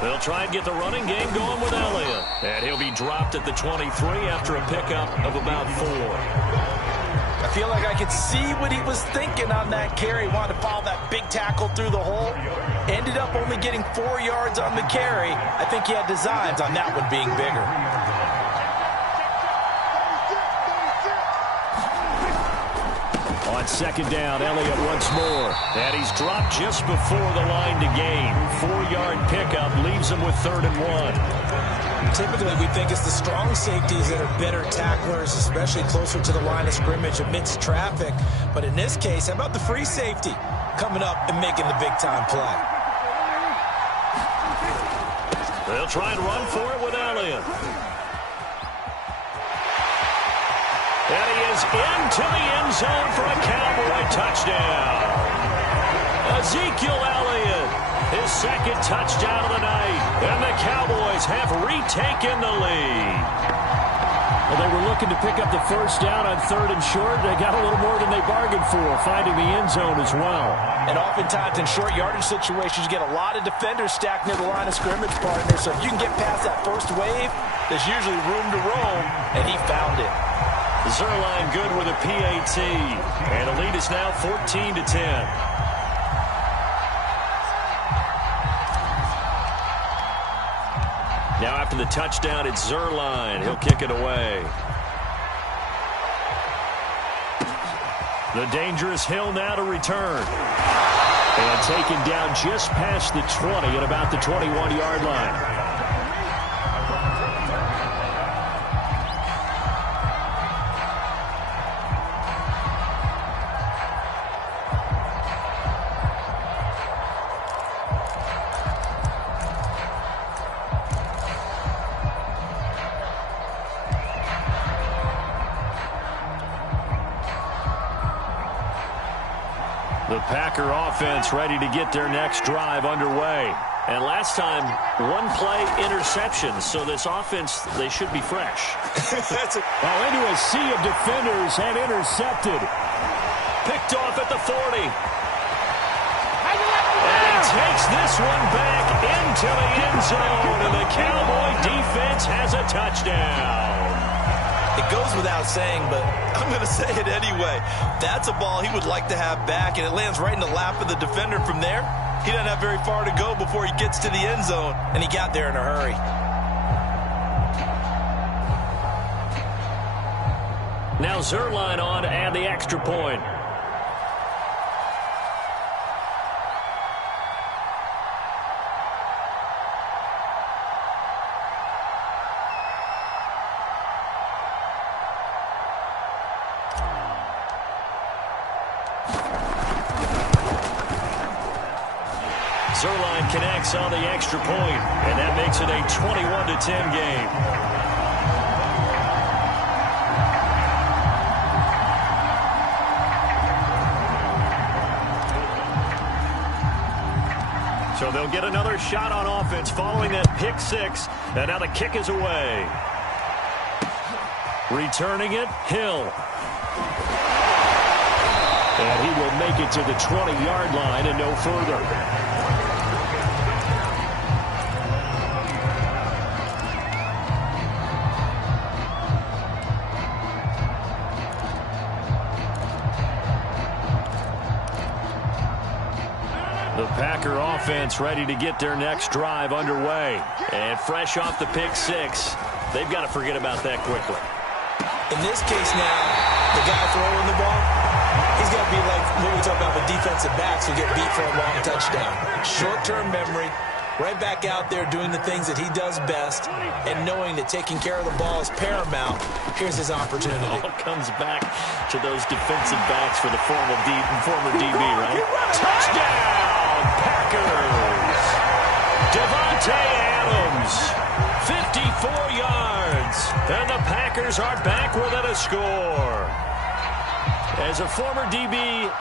They'll try and get the running game going with Elliott. And he'll be dropped at the 23 after a pickup of about 4. I feel like I could see what he was thinking on that carry. Wanted to follow that big tackle through the hole. Ended up only getting 4 yards on the carry. I think he had designs on that one being bigger. On second down, Elliott once more. And he's dropped just before the line to gain. 4-yard pickup leaves him with 3rd and 1. Typically, we think it's the strong safeties that are better tacklers, especially closer to the line of scrimmage amidst traffic. But in this case, how about the free safety coming up and making the big-time play? They'll try and run for it with Elliott. And he is into the end zone for a Cowboy touchdown. Ezekiel Elliott, his second touchdown of the night. And the Cowboys have retaken the lead. Well, they were looking to pick up the first down on 3rd and short. They got a little more than they bargained for, finding the end zone as well. And oftentimes in short yardage situations, you get a lot of defenders stacked near the line of scrimmage, partner. So if you can get past that first wave, there's usually room to roam, and he found it. Zuerlein good with a PAT. And the lead is now 14-10. Now after the touchdown, it's Zuerlein. He'll kick it away. The dangerous Hill now to return. And taken down just past the 20 at about the 21-yard line. The Packer offense ready to get their next drive underway. And last time, one play interception. So this offense, they should be fresh. Into a sea of defenders and intercepted. Picked off at the 40. And he takes this one back into the end zone. And the Cowboy defense has a touchdown. It goes without saying, but I'm going to say it anyway. That's a ball he would like to have back, and it lands right in the lap of the defender from there. He doesn't have very far to go before he gets to the end zone, and he got there in a hurry. Now Zuerlein on to add the extra point. Zuerlein connects on the extra point, and that makes it a 21-10 game. So they'll get another shot on offense following that pick six, and now the kick is away. Returning it, Hill. And he will make it to the 20-yard line and no further. The Packer offense ready to get their next drive underway. And fresh off the pick six, they've got to forget about that quickly. In this case now, the guy throwing the ball, he's got to be like what we talk about with defensive backs who get beat for a long touchdown. Short-term memory, right back out there doing the things that he does best, and knowing that taking care of the ball is paramount. Here's his opportunity. It all comes back to those defensive backs for the former DB, right? Touchdown, Packers! Devontae Adams, 54 yards, and the Packers are back within a score. As a former DB,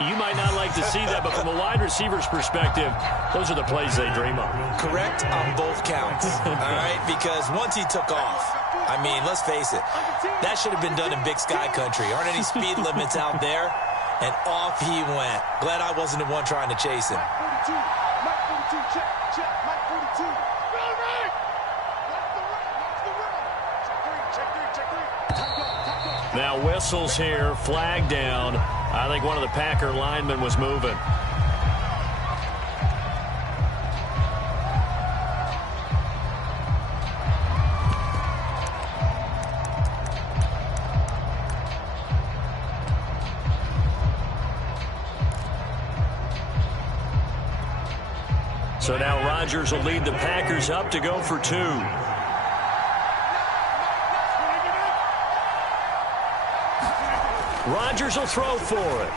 you might not like to see that, but from a wide receiver's perspective, those are the plays they dream of. Correct on both counts, all right? Because once he took off, I mean, let's face it, that should have been done in Big Sky Country. Aren't any speed limits out there? And off he went. Glad I wasn't the one trying to chase him. Mike 42, check, Mike 42. Now whistles here, flag down. I think one of the Packer linemen was moving. So now Rodgers will lead the Packers up to go for two. Rodgers will throw for it.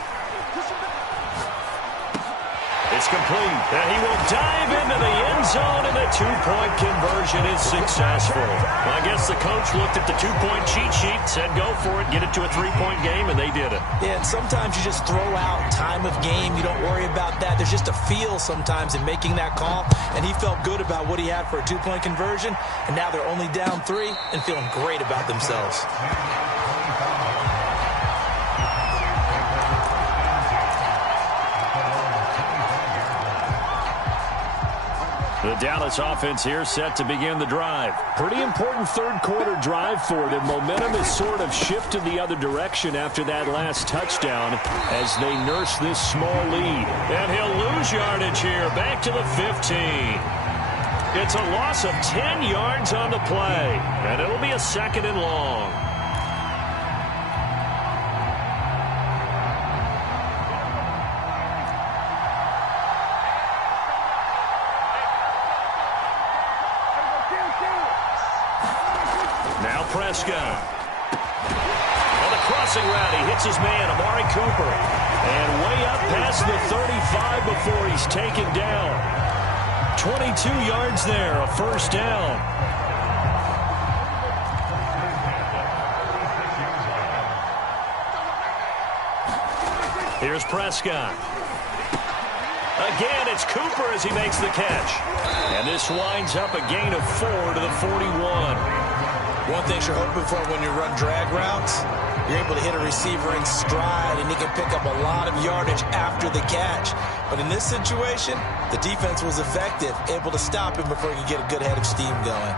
It's complete, and he will dive into the end zone, and the two-point conversion is successful. Well, I guess the coach looked at the two-point cheat sheet, said go for it, get it to a three-point game, and they did it. Yeah, and sometimes you just throw out time of game. You don't worry about that. There's just a feel sometimes in making that call, and he felt good about what he had for a two-point conversion, and now they're only down 3 and feeling great about themselves. The Dallas offense here set to begin the drive. Pretty important third-quarter drive for them. Momentum has sort of shifted the other direction after that last touchdown as they nurse this small lead. And he'll lose yardage here, back to the 15. It's a loss of 10 yards on the play, and it'll be a 2nd and long. Prescott. On the crossing route, he hits his man, Amari Cooper. And way up past the 35 before he's taken down. 22 yards there, a first down. Here's Prescott. Again, it's Cooper as he makes the catch. And this winds up a gain of 4 to the 41. One thing you're hoping for when you run drag routes, you're able to hit a receiver in stride, and he can pick up a lot of yardage after the catch. But in this situation, the defense was effective, able to stop him before he could get a good head of steam going.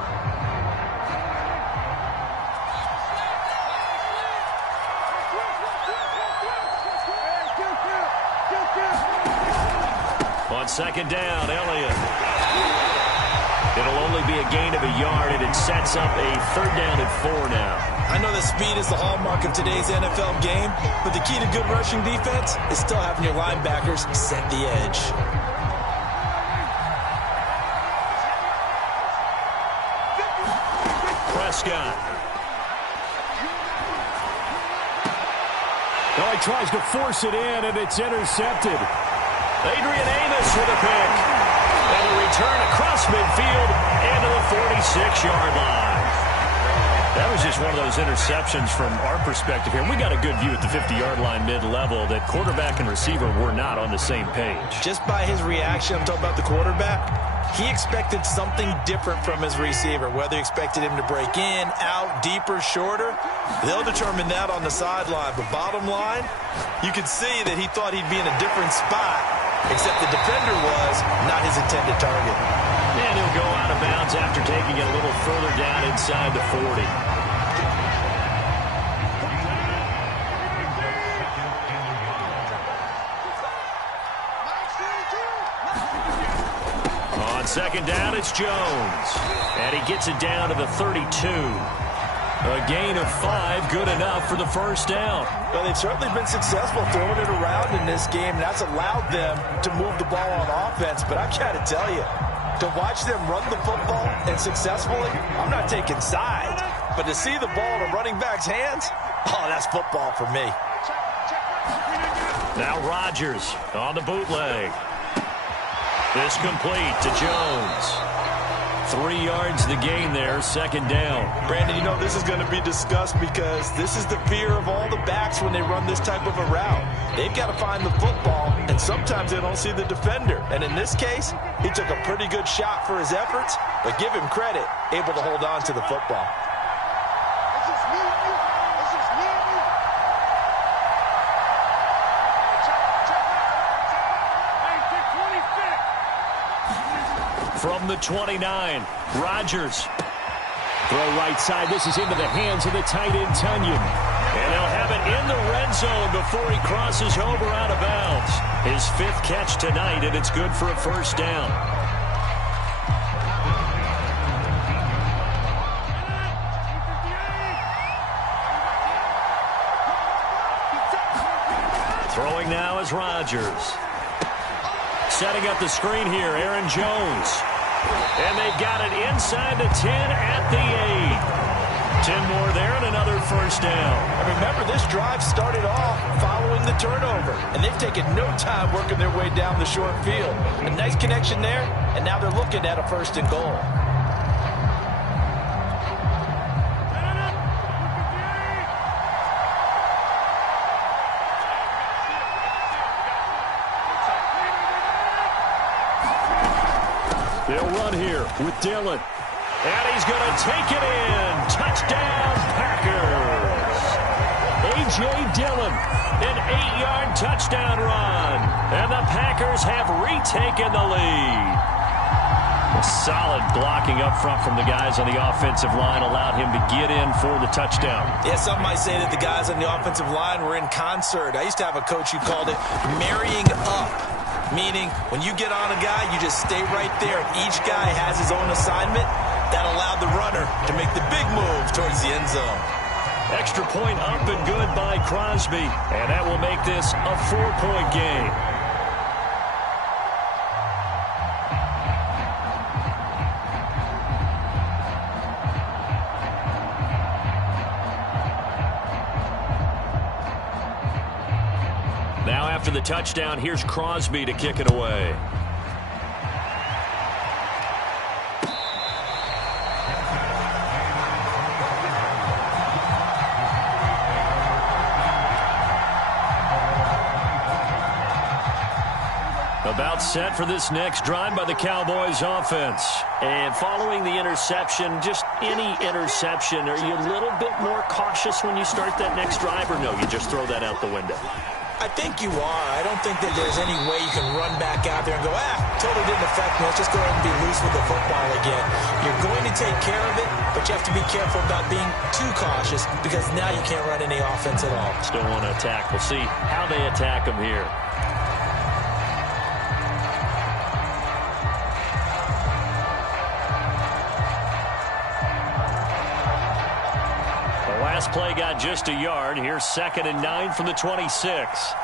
On 2nd down, Elliott. It'll only be a gain of a yard, and it sets up a 3rd down and 4 now. I know that speed is the hallmark of today's NFL game, but the key to good rushing defense is still having your linebackers set the edge. Prescott. Oh, he tries to force it in, and it's intercepted. Adrian Amos with a pick. And a return across midfield and to the 46-yard line. That was just one of those interceptions from our perspective here. We got a good view at the 50-yard line mid-level that quarterback and receiver were not on the same page. Just by his reaction, I'm talking about the quarterback, he expected something different from his receiver. Whether he expected him to break in, out, deeper, shorter, they'll determine that on the sideline. But bottom line, you could see that he thought he'd be in a different spot, except the defender was not his intended target. And he'll go out of bounds after taking it a little further down inside the 40. second down, it's Jones. And he gets it down to the 32. A gain of 5, good enough for the first down. Well, they've certainly been successful throwing it around in this game, and that's allowed them to move the ball on offense. But I've got to tell you, to watch them run the football and successfully, I'm not taking sides. But to see the ball in a running back's hands, oh, that's football for me. Now Rodgers on the bootleg. This complete to Jones. 3 yards the gain there, second down. Brandon, you know this is going to be discussed because this is the fear of all the backs when they run this type of a route. They've got to find the football, and sometimes they don't see the defender. And in this case, he took a pretty good shot for his efforts, but give him credit, able to hold on to the football. From the 29, Rodgers. Throw right side. This is into the hands of the tight end, Tunyon. And they'll have it in the red zone before he crosses over out of bounds. His 5th catch tonight, and it's good for a first down. Throwing now is Rodgers. Setting up the screen here, Aaron Jones. And they've got it inside the 10 at the 8. 10 more there and another first down. And remember, this drive started off following the turnover, and they've taken no time working their way down the short field. A nice connection there, and now they're looking at a 1st and goal. They'll run here with Dillon. And he's going to take it in. Touchdown, Packers. A.J. Dillon, an 8-yard touchdown run. And the Packers have retaken the lead. A solid blocking up front from the guys on the offensive line allowed him to get in for the touchdown. Yeah, some might say that the guys on the offensive line were in concert. I used to have a coach who called it marrying up. Meaning, when you get on a guy, you just stay right there. Each guy has his own assignment. That allowed the runner to make the big move towards the end zone. Extra point up and good by Crosby. And that will make this a 4-point game. Now after the touchdown, here's Crosby to kick it away. About set for this next drive by the Cowboys offense. And following the interception, just any interception, are you a little bit more cautious when you start that next drive, or no, you just throw that out the window? I think you are. I don't think that there's any way you can run back out there and go, totally didn't affect me. Let's just go ahead and be loose with the football again. You're going to take care of it, but you have to be careful about being too cautious because now you can't run any offense at all. Still want to attack. We'll see how they attack them here. Last play got just a yard. Here's 2nd and 9 from the 26.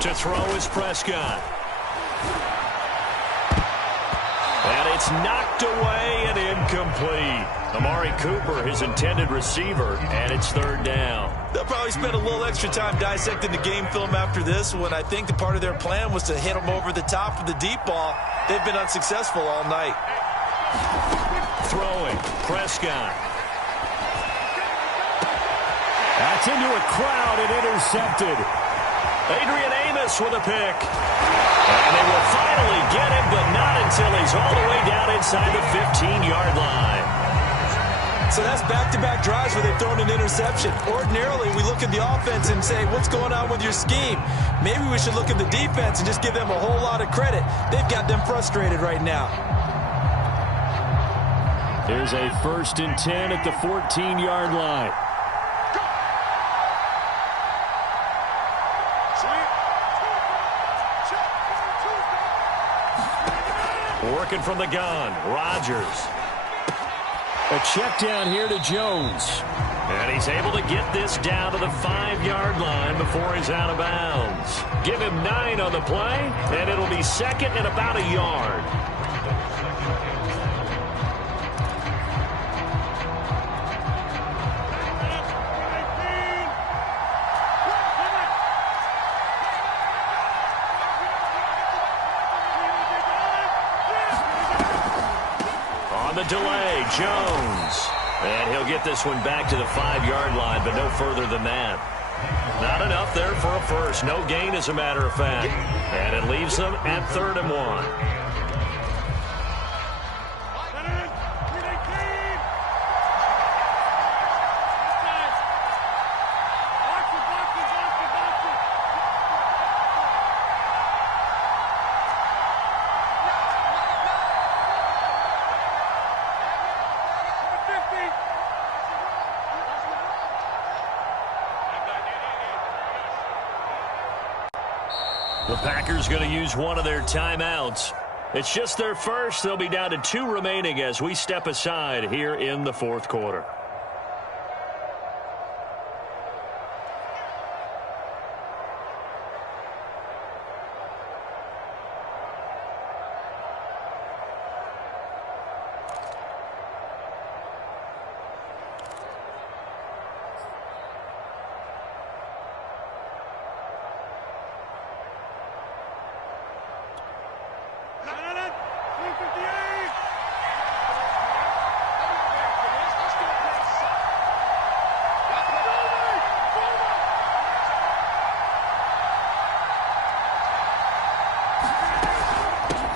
To throw is Prescott. And it's knocked away and incomplete. Amari Cooper, his intended receiver, and it's 3rd down. They'll probably spend a little extra time dissecting the game film after this one. I think the part of their plan was to hit them over the top for the deep ball. They've been unsuccessful all night. Throwing, Prescott. That's into a crowd and intercepted. Adrian Amos with a pick. And they will finally get him, but not until he's all the way down inside the 15-yard line. So that's back-to-back drives where they've thrown an interception. Ordinarily, we look at the offense and say, what's going on with your scheme? Maybe we should look at the defense and just give them a whole lot of credit. They've got them frustrated right now. Here's a 1st and 10 at the 14-yard line. Working from the gun, Rodgers. A check down here to Jones. And he's able to get this down to the 5-yard line before he's out of bounds. Give him 9 on the play, and it'll be second and about a yard. On the delay, Jones. And he'll get this one back to the 5-yard line, but no further than that. Not enough there for a first. No gain, as a matter of fact. And it leaves them at 3rd and 1. The Packers going to use one of their timeouts. It's just their first. They'll be down to 2 remaining as we step aside here in the 4th quarter.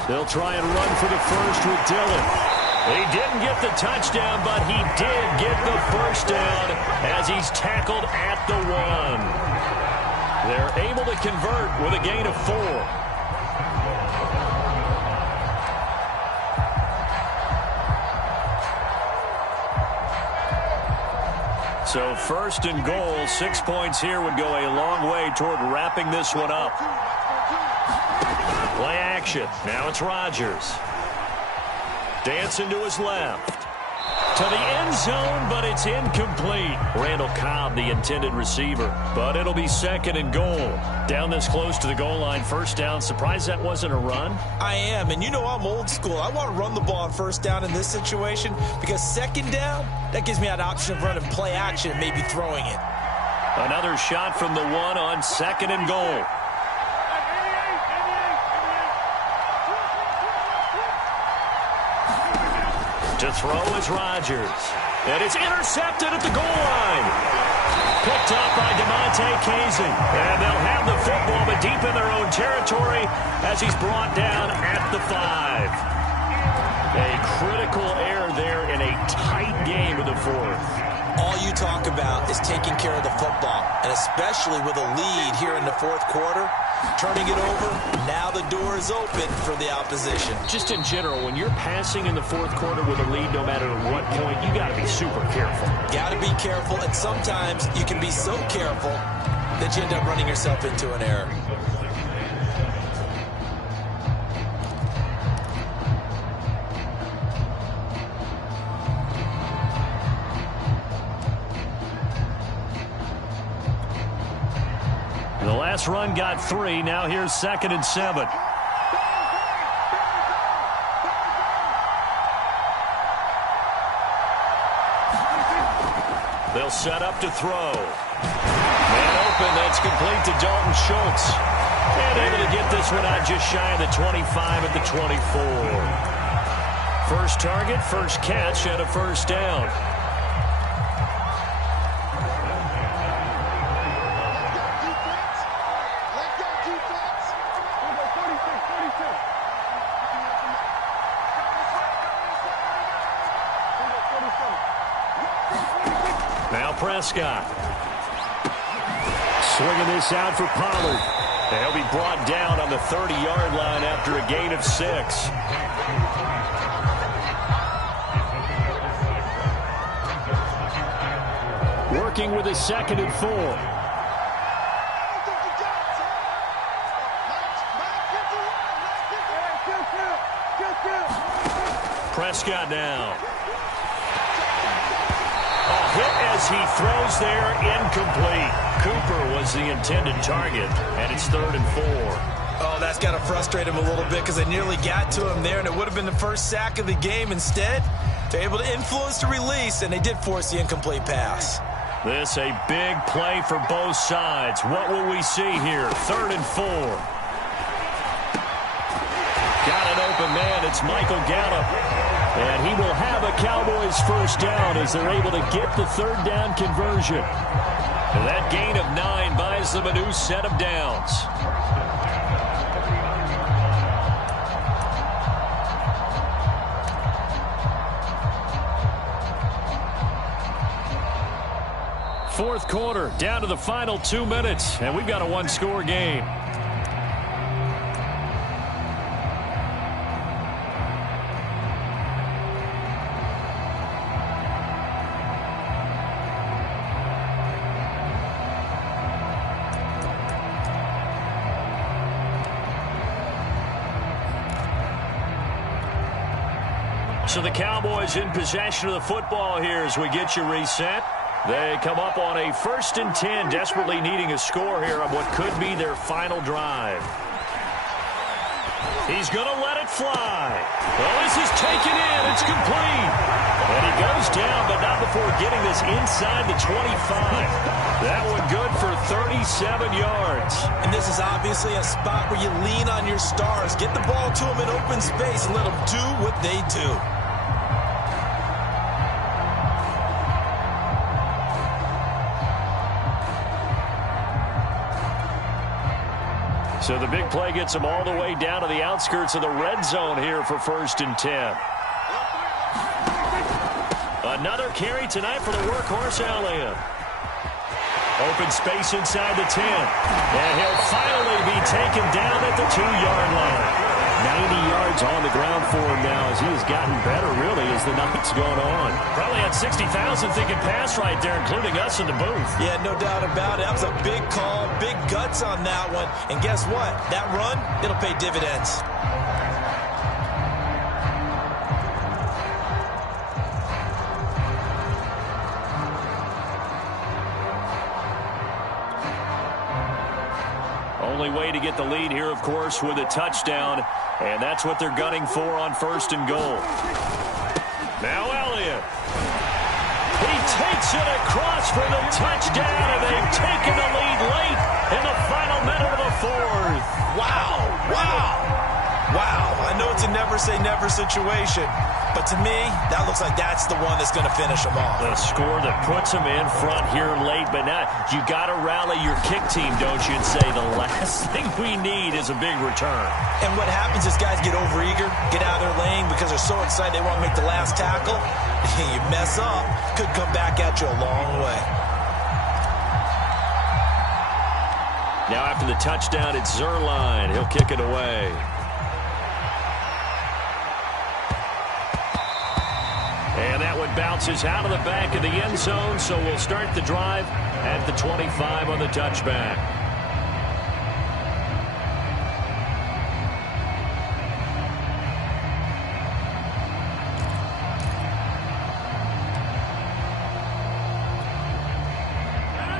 They'll try and run for the first with Dillon. He didn't get the touchdown, but he did get the first down as he's tackled at the 1. They're able to convert with a gain of 4. So 1st and goal, 6 points here would go a long way toward wrapping this one up. Play action. Now it's Rodgers. Dancing to his left. To the end zone, but it's incomplete. Randall Cobb, the intended receiver. But it'll be 2nd and goal. Down this close to the goal line, 1st down. Surprised that wasn't a run? I am, and you know I'm old school. I want to run the ball on 1st down in this situation because 2nd down, that gives me that option of running play action and maybe throwing it. Another shot from the 1 on 2nd and goal. To throw is Rodgers. And it's intercepted at the goal line. Picked up by DeMonte Casey. And they'll have the football, but deep in their own territory as he's brought down at the 5. A critical error there in a tight game in the 4th. All you talk about is taking care of the football, and especially with a lead here in the 4th quarter, turning it over, now the door is open for the opposition. Just in general, when you're passing in the 4th quarter with a lead, no matter what point, you got to be super careful. Got to be careful, and sometimes you can be so careful that you end up running yourself into an error. The last run got 3. Now here's 2nd and 7. They'll set up to throw. Man open. That's complete to Dalton Schultz. And able to get this one out just shy of the 25 at the 24. First target, first catch, and a 1st down. Now Prescott. Swinging this out for Pollard. And he'll be brought down on the 30-yard line after a gain of 6. Working with a 2nd and 4. Prescott now. A hit as he throws there, incomplete. Cooper was the intended target, and it's 3rd and 4. Oh, that's got to frustrate him a little bit because they nearly got to him there, and it would have been the first sack of the game. Instead, they're able to influence the release, and they did force the incomplete pass. This a big play for both sides. What will we see here? 3rd and 4. Got an open man. It's Michael Gallup. And he will have a Cowboys first down as they're able to get the 3rd down conversion. And that gain of 9 buys them a new set of downs. Fourth quarter, down to the final 2 minutes, and we've got a one-score game. So the Cowboys in possession of the football here as we get you reset. They come up on a 1st and 10, desperately needing a score here on what could be their final drive. He's going to let it fly. Well, this is taken in. It's complete. And he goes down, but not before getting this inside the 25. That one good for 37 yards. And this is obviously a spot where you lean on your stars. Get the ball to them in open space and let them do what they do. So the big play gets them all the way down to the outskirts of the red zone here for 1st and 10. Another carry tonight for the workhorse, Elliott. Open space inside the 10. And he'll finally be taken down at the 2-yard line. 90 yards on the ground for him now as he has gotten better, really, as the night's gone on. Probably had 60,000 thinking pass right there, including us in the booth. Yeah, no doubt about it. That was a big call, big guts on that one. And guess what? That run, it'll pay dividends. Only way to get the lead here, of course, with a touchdown, and that's what they're gunning for on 1st and goal. Now Elliott. He takes it across for the touchdown, and they've taken the lead late in the final minute of the 4th. Wow, wow, wow. I know it's a never-say-never situation, but to me, that looks like that's the one that's going to finish them off. The score that puts them in front here late, but now you got to rally your kick team, don't you, and say the last thing we need is a big return. And what happens is guys get overeager, get out of their lane because they're so excited they want to make the last tackle. You mess up, could come back at you a long way. Now after the touchdown, it's Zerline. He'll kick it away. And that one bounces out of the back of the end zone, so we'll start the drive at the 25 on the touchback.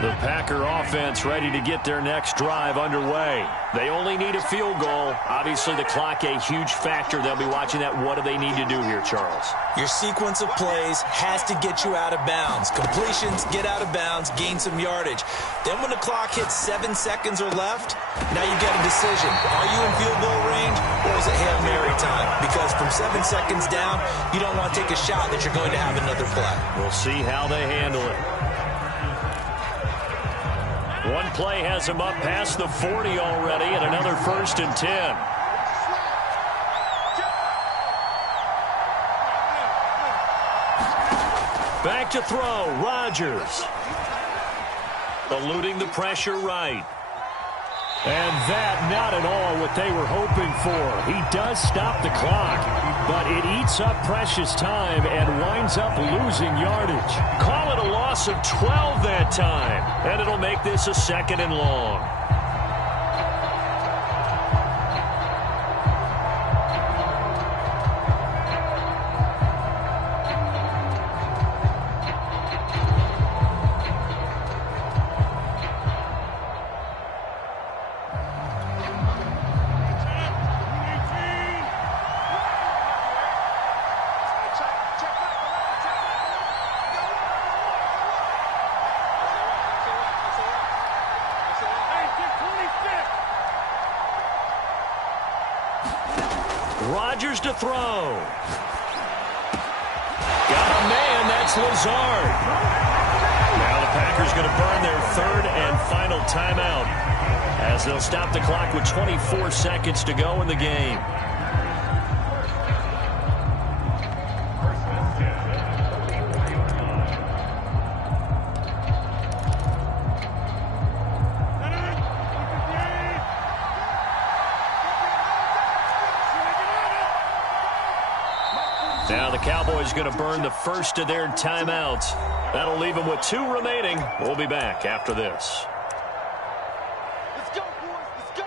The Packer offense ready to get their next drive underway. They only need a field goal. Obviously, the clock a huge factor. They'll be watching that. What do they need to do here, Charles? Your sequence of plays has to get you out of bounds. Completions, get out of bounds, gain some yardage. Then when the clock hits 7 seconds or left, now you get a decision. Are you in field goal range or is it Hail Mary time? Because from 7 seconds down, you don't want to take a shot that you're going to have another play. We'll see how they handle it. One play has him up past the 40 already, and another 1st and 10. Back to throw, Rodgers. Eluding the pressure right. And that not at all what they were hoping for. He does stop the clock, but it eats up precious time and winds up losing yardage. Call it a loss of 12 that time, and it'll make this a 2nd and long. Rodgers to throw. Got a man, that's Lazard. Now the Packers going to burn their third and final timeout as they'll stop the clock with 24 seconds to go in the game. Now the Cowboys going to burn the first of their timeouts. That'll leave them with 2 remaining. We'll be back after this. Let's go, boys. Let's go.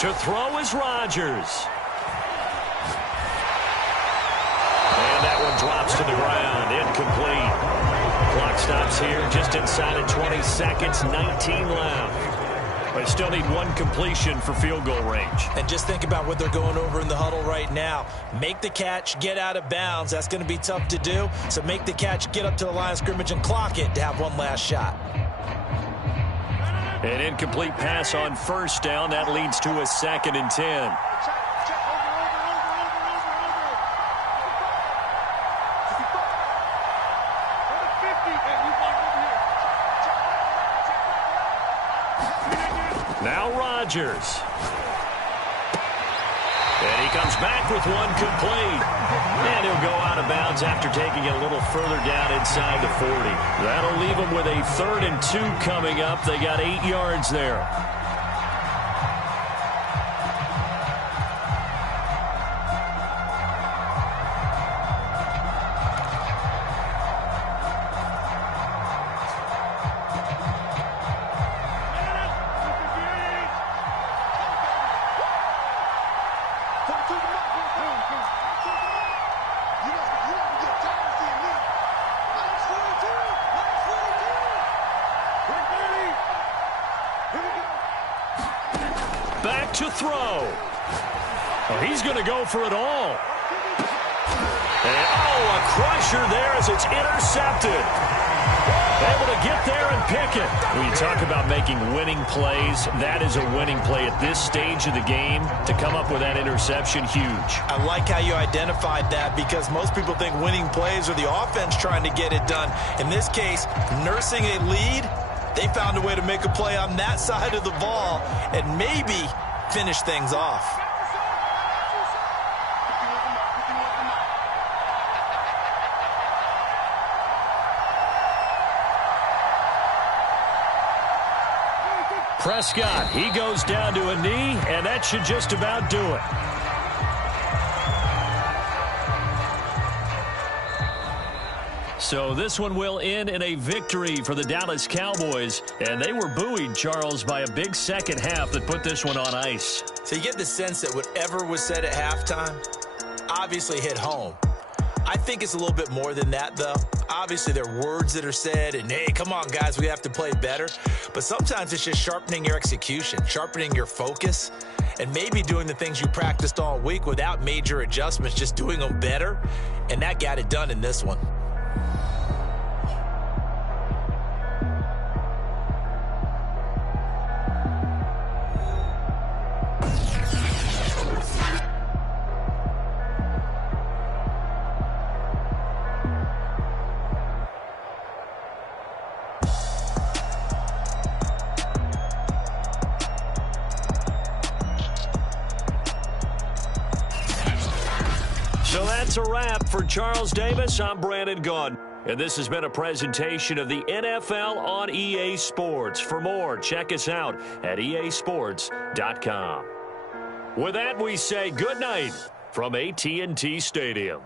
To throw is Rodgers. And that one drops to the ground. Incomplete. Clock stops here just inside of 20 seconds. 19 left. They still need 1 completion for field goal range. And just think about what they're going over in the huddle right now. Make the catch, get out of bounds. That's going to be tough to do. So make the catch, get up to the line of scrimmage, and clock it to have one last shot. An incomplete pass on first down. That leads to a 2nd and 10. Now Rodgers. And he comes back with 1 complete. And he'll go out of bounds after taking it a little further down inside the 40. That'll leave him with a 3rd and 2 coming up. They got 8 yards there. Back to throw. Oh, he's going to go for it all. And, a crusher there as it's intercepted. Able to get there and pick it. When you talk about making winning plays, that is a winning play at this stage of the game. To come up with that interception, huge. I like how you identified that because most people think winning plays are the offense trying to get it done. In this case, nursing a lead, they found a way to make a play on that side of the ball and maybe finish things off. Prescott, he goes down to a knee, and that should just about do it. So this one will end in a victory for the Dallas Cowboys. And they were buoyed, Charles, by a big second half that put this one on ice. So you get the sense that whatever was said at halftime obviously hit home. I think it's a little bit more than that, though. Obviously, there are words that are said, and, hey, come on, guys, we have to play better. But sometimes it's just sharpening your execution, sharpening your focus, and maybe doing the things you practiced all week without major adjustments, just doing them better. And that got it done in this one. So that's a wrap. For Charles Davis, I'm Brandon Gaudin. And this has been a presentation of the NFL on EA Sports. For more, check us out at easports.com. With that, we say good night from AT&T Stadium.